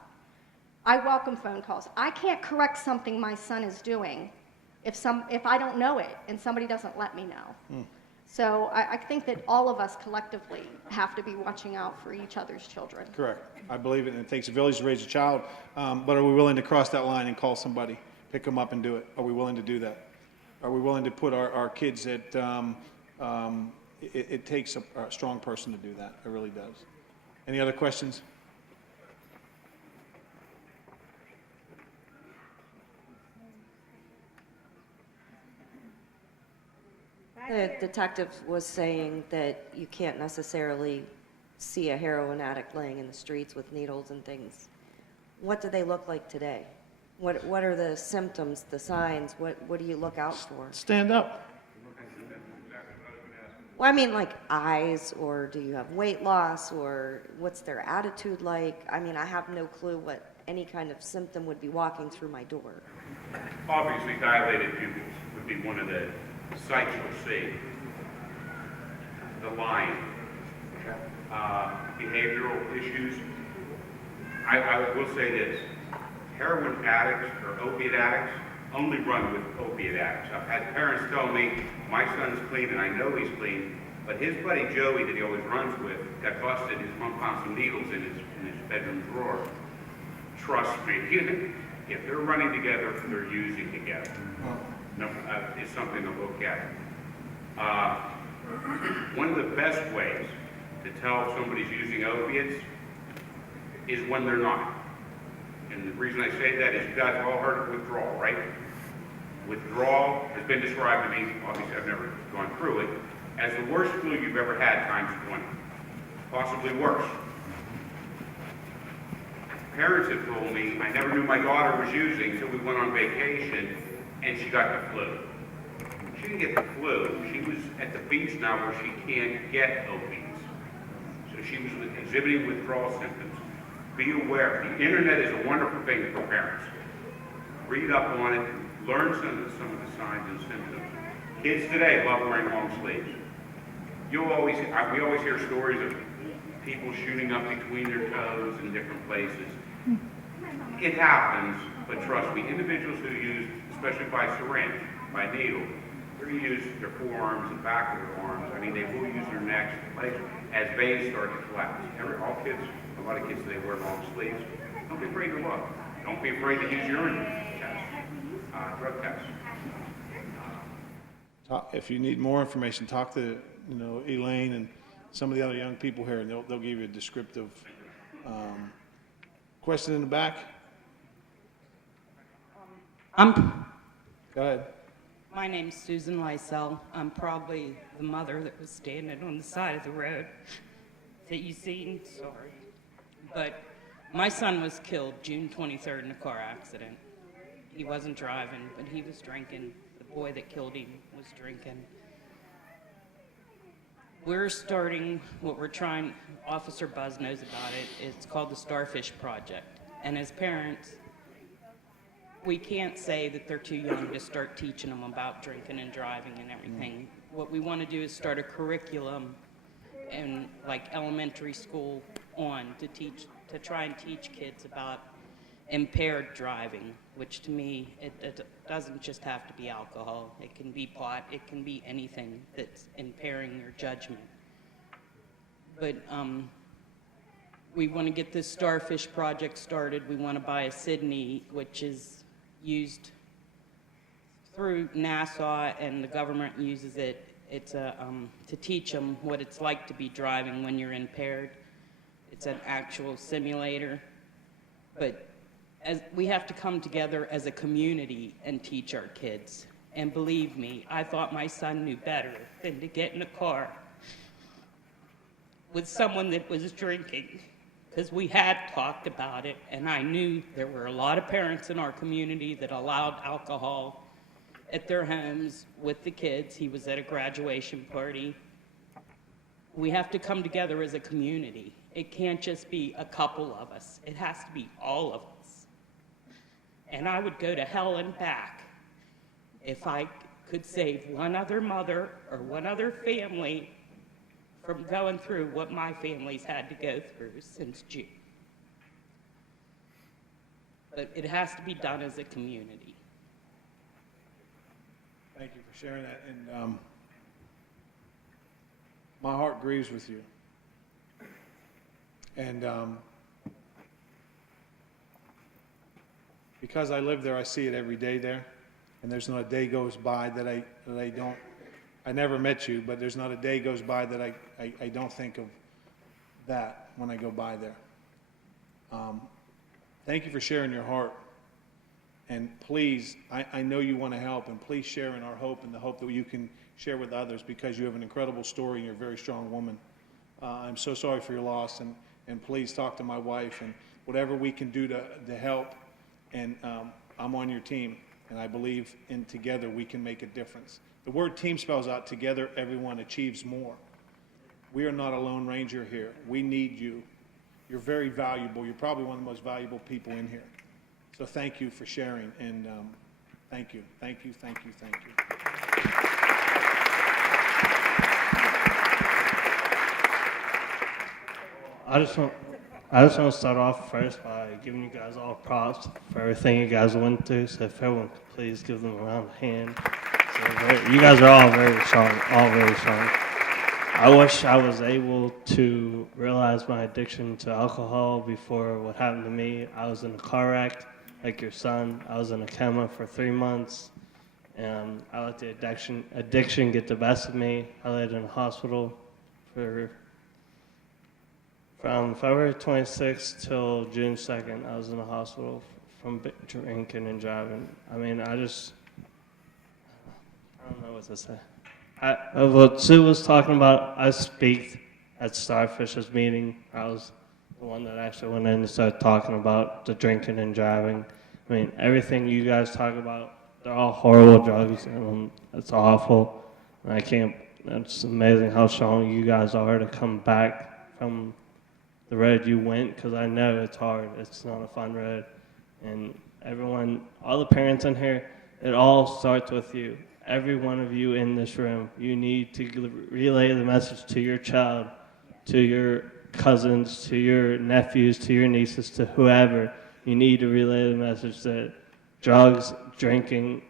I welcome phone calls. I can't correct something my son is doing if I don't know it and somebody doesn't let me know. So I think that all of us collectively have to be watching out for each other's children. Correct. I believe it, and it takes a village to raise a child. But are we willing to cross that line and call somebody, pick them up and do it? Are we willing to do that? Are we willing to put our kids at, it takes a strong person to do that. It really does. Any other questions? The detective was saying that you can't necessarily see a heroin addict laying in the streets with needles and things. What do they look like today? What are the symptoms, the signs? What do you look out for? Stand up. Well, I mean, like eyes, or do you have weight loss, or what's their attitude like? I mean, I have no clue what any kind of symptom would be walking through my door. Obviously, dilated pupils would be one of the sights you'll see. The lying, behavioral issues. I will say this, heroin addicts or opiate addicts only run with opiate addicts. I've had parents tell me, my son's clean and I know he's clean, but his buddy Joey that he always runs with got busted, his mom found some needles in his bedroom drawer. Trust me, if they're running together, they're using together. No, it's something to look at. One of the best ways to tell if somebody's using opiates is when they're not. And the reason I say that is you guys have all heard of withdrawal, right? Withdrawal has been described to me, obviously I've never gone through it, as the worst flu you've ever had times 20, possibly worse. Parents have told me, I never knew my daughter was using until we went on vacation and she got the flu. She didn't get the flu, she was at the beach now where she can't get opiates. So she was exhibiting withdrawal symptoms. Be aware, the internet is a wonderful thing for parents. Read up on it, learn some of the signs and symptoms. Kids today love wearing long sleeves. We always hear stories of people shooting up between their toes in different places. It happens, but trust me, individuals who use, especially by syringe, by needle, they're going to use their forearms and back of their arms. I mean, they will use their necks, legs, as veins start to collapse. All kids, a lot of kids today wear long sleeves. Don't be afraid to look. Don't be afraid to use urine tests, drug tests. If you need more information, talk to Elaine and some of the other young people here, and they'll give you a descriptive. Question in the back? Go ahead. My name's Susan Lysell. I'm probably the mother that was standing on the side of the road that you seen. Sorry. But my son was killed June 23rd in a car accident. He wasn't driving, but he was drinking. The boy that killed him was drinking. We're starting what we're trying, Officer Buzz knows about it, it's called the Starfish Project. And as parents, we can't say that they're too young to start teaching them about drinking and driving and everything. What we want to do is start a curriculum in like elementary school on to try and teach kids about impaired driving, which to me, it doesn't just have to be alcohol. It can be pot, it can be anything that's impairing your judgment. But we want to get this Starfish Project started. We want to buy a Sydney, which is used through NASA, and the government uses it. It's to teach them what it's like to be driving when you're impaired. It's an actual simulator. But we have to come together as a community and teach our kids. And believe me, I thought my son knew better than to get in a car with someone that was drinking, because we had talked about it, and I knew there were a lot of parents in our community that allowed alcohol at their homes with the kids. He was at a graduation party. We have to come together as a community. It can't just be a couple of us. It has to be all of us. And I would go to hell and back if I could save one other mother or one other family from going through what my family's had to go through since June. But it has to be done as a community. Thank you for sharing that, and my heart grieves with you. And because I live there, I see it every day there, and there's not a day goes by that I don't. I never met you, but there's not a day goes by that I don't think of that when I go by there. Thank you for sharing your heart. And please, I know you want to help, and please share in our hope and the hope that you can share with others, because you have an incredible story and you're a very strong woman. I'm so sorry for your loss, and please talk to my wife, and whatever we can do to help. And I'm on your team, and I believe in together we can make a difference. The word team spells out together, everyone achieves more. We are not a lone ranger here. We need you. You're very valuable. You're probably one of the most valuable people in here. So thank you for sharing, and thank you, thank you, thank you, thank you. I just want to start off first by giving you guys all props for everything you guys went through. So if everyone could please give them a round of hand. So you guys are all very strong, all very strong. I wish I was able to realize my addiction to alcohol before what happened to me. I was in a car wreck, like your son. I was in a coma for 3 months, and I let the addiction get the best of me. I laid in a hospital from February 26th till June 2nd. I was in the hospital from drinking and driving. I mean, I don't know what to say. What Sue was talking about, I speak at Starfish's meeting. I was the one that actually went in and started talking about the drinking and driving. I mean, everything you guys talk about, they're all horrible drugs, and it's awful. And it's amazing how strong you guys are to come back from the road you went, because I know it's hard. It's not a fun road. And everyone, all the parents in here, it all starts with you. Every one of you in this room, you need to relay the message to your child, to your cousins, to your nephews, to your nieces, to whoever. You need to relay the message that drugs, drinking,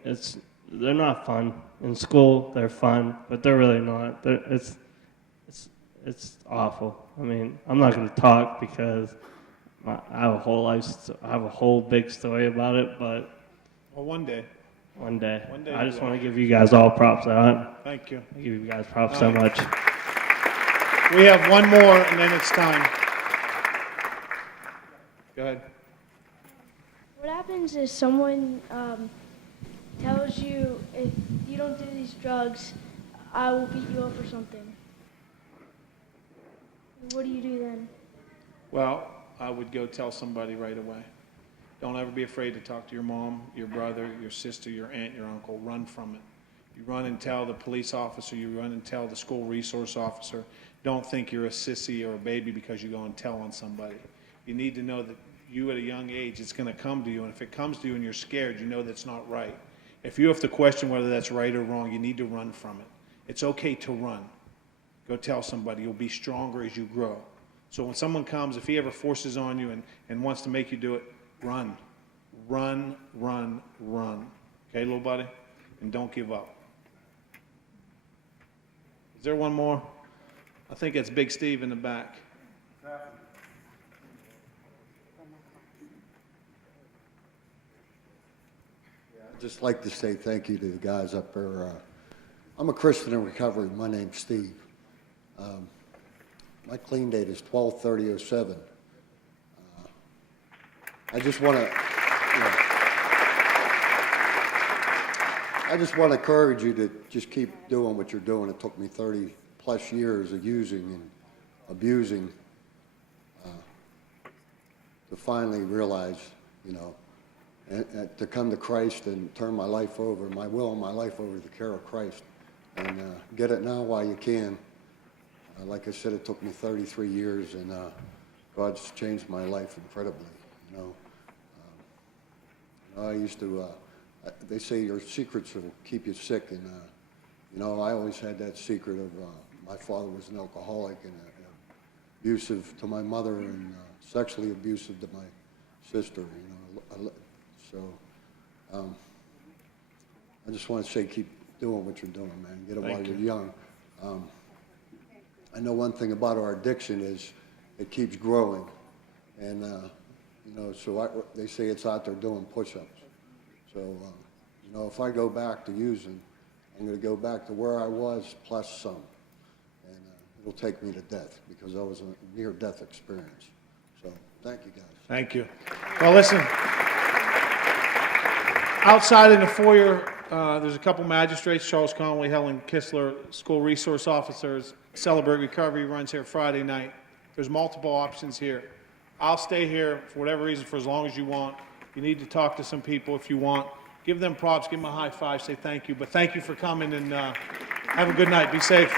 they're not fun. In school, they're fun, but they're really not. It's awful. I mean, I'm not going to talk because I have a whole life. I have a whole big story about it, but Well, one day. One day. I you just will. want to give you guys all props. Thank you. I give you guys props All so right. much. We have one more, and then it's time. Go ahead. What happens is someone tells you, if you don't do these drugs, I will beat you up or something. What do you do then? Well, I would go tell somebody right away. Don't ever be afraid to talk to your mom, your brother, your sister, your aunt, your uncle. Run from it. You run and tell the police officer. You run and tell the school resource officer. Don't think you're a sissy or a baby because you go and tell on somebody. You need to know that you at a young age, it's going to come to you. And if it comes to you and you're scared, you know that's not right. If you have to question whether that's right or wrong, you need to run from it. It's okay to run. Go tell somebody. You'll be stronger as you grow. So when someone comes, if he ever forces on you and wants to make you do it, run. Run, run, run. Okay, little buddy? And don't give up. Is there one more? I think it's Big Steve in the back. I'd just like to say thank you to the guys up there. I'm a Christian in recovery. My name's Steve. My clean date is 12/30/07. I just want to, I just want to encourage you to just keep doing what you're doing. It took me 30 plus years of using and abusing to finally realize, and to come to Christ and turn my life over, my will and my life over to the care of Christ. And get it now while you can. Like I said, it took me 33 years, and God's changed my life incredibly. I used to, they say your secrets will keep you sick, and I always had that secret of My father was an alcoholic and abusive to my mother and sexually abusive to my sister, you know. So I just want to say keep doing what you're doing, man. Get it while you're young. I know one thing about our addiction is it keeps growing. And, you know, so they say it's out there doing push-ups. So, you know, if I go back to using, I'm going to go back to where I was plus some. And it'll take me to death because I was a near-death experience. So thank you, guys. Thank you. Well, listen, outside in the foyer, there's a couple magistrates, Charles Conway, Helen Kistler, school resource officers. Celebrate Recovery runs here Friday night. There's multiple options here. I'll stay here for whatever reason for as long as you want. You need to talk to some people if you want. Give them props, give them a high five, say thank you. But thank you for coming, and have a good night. Be safe.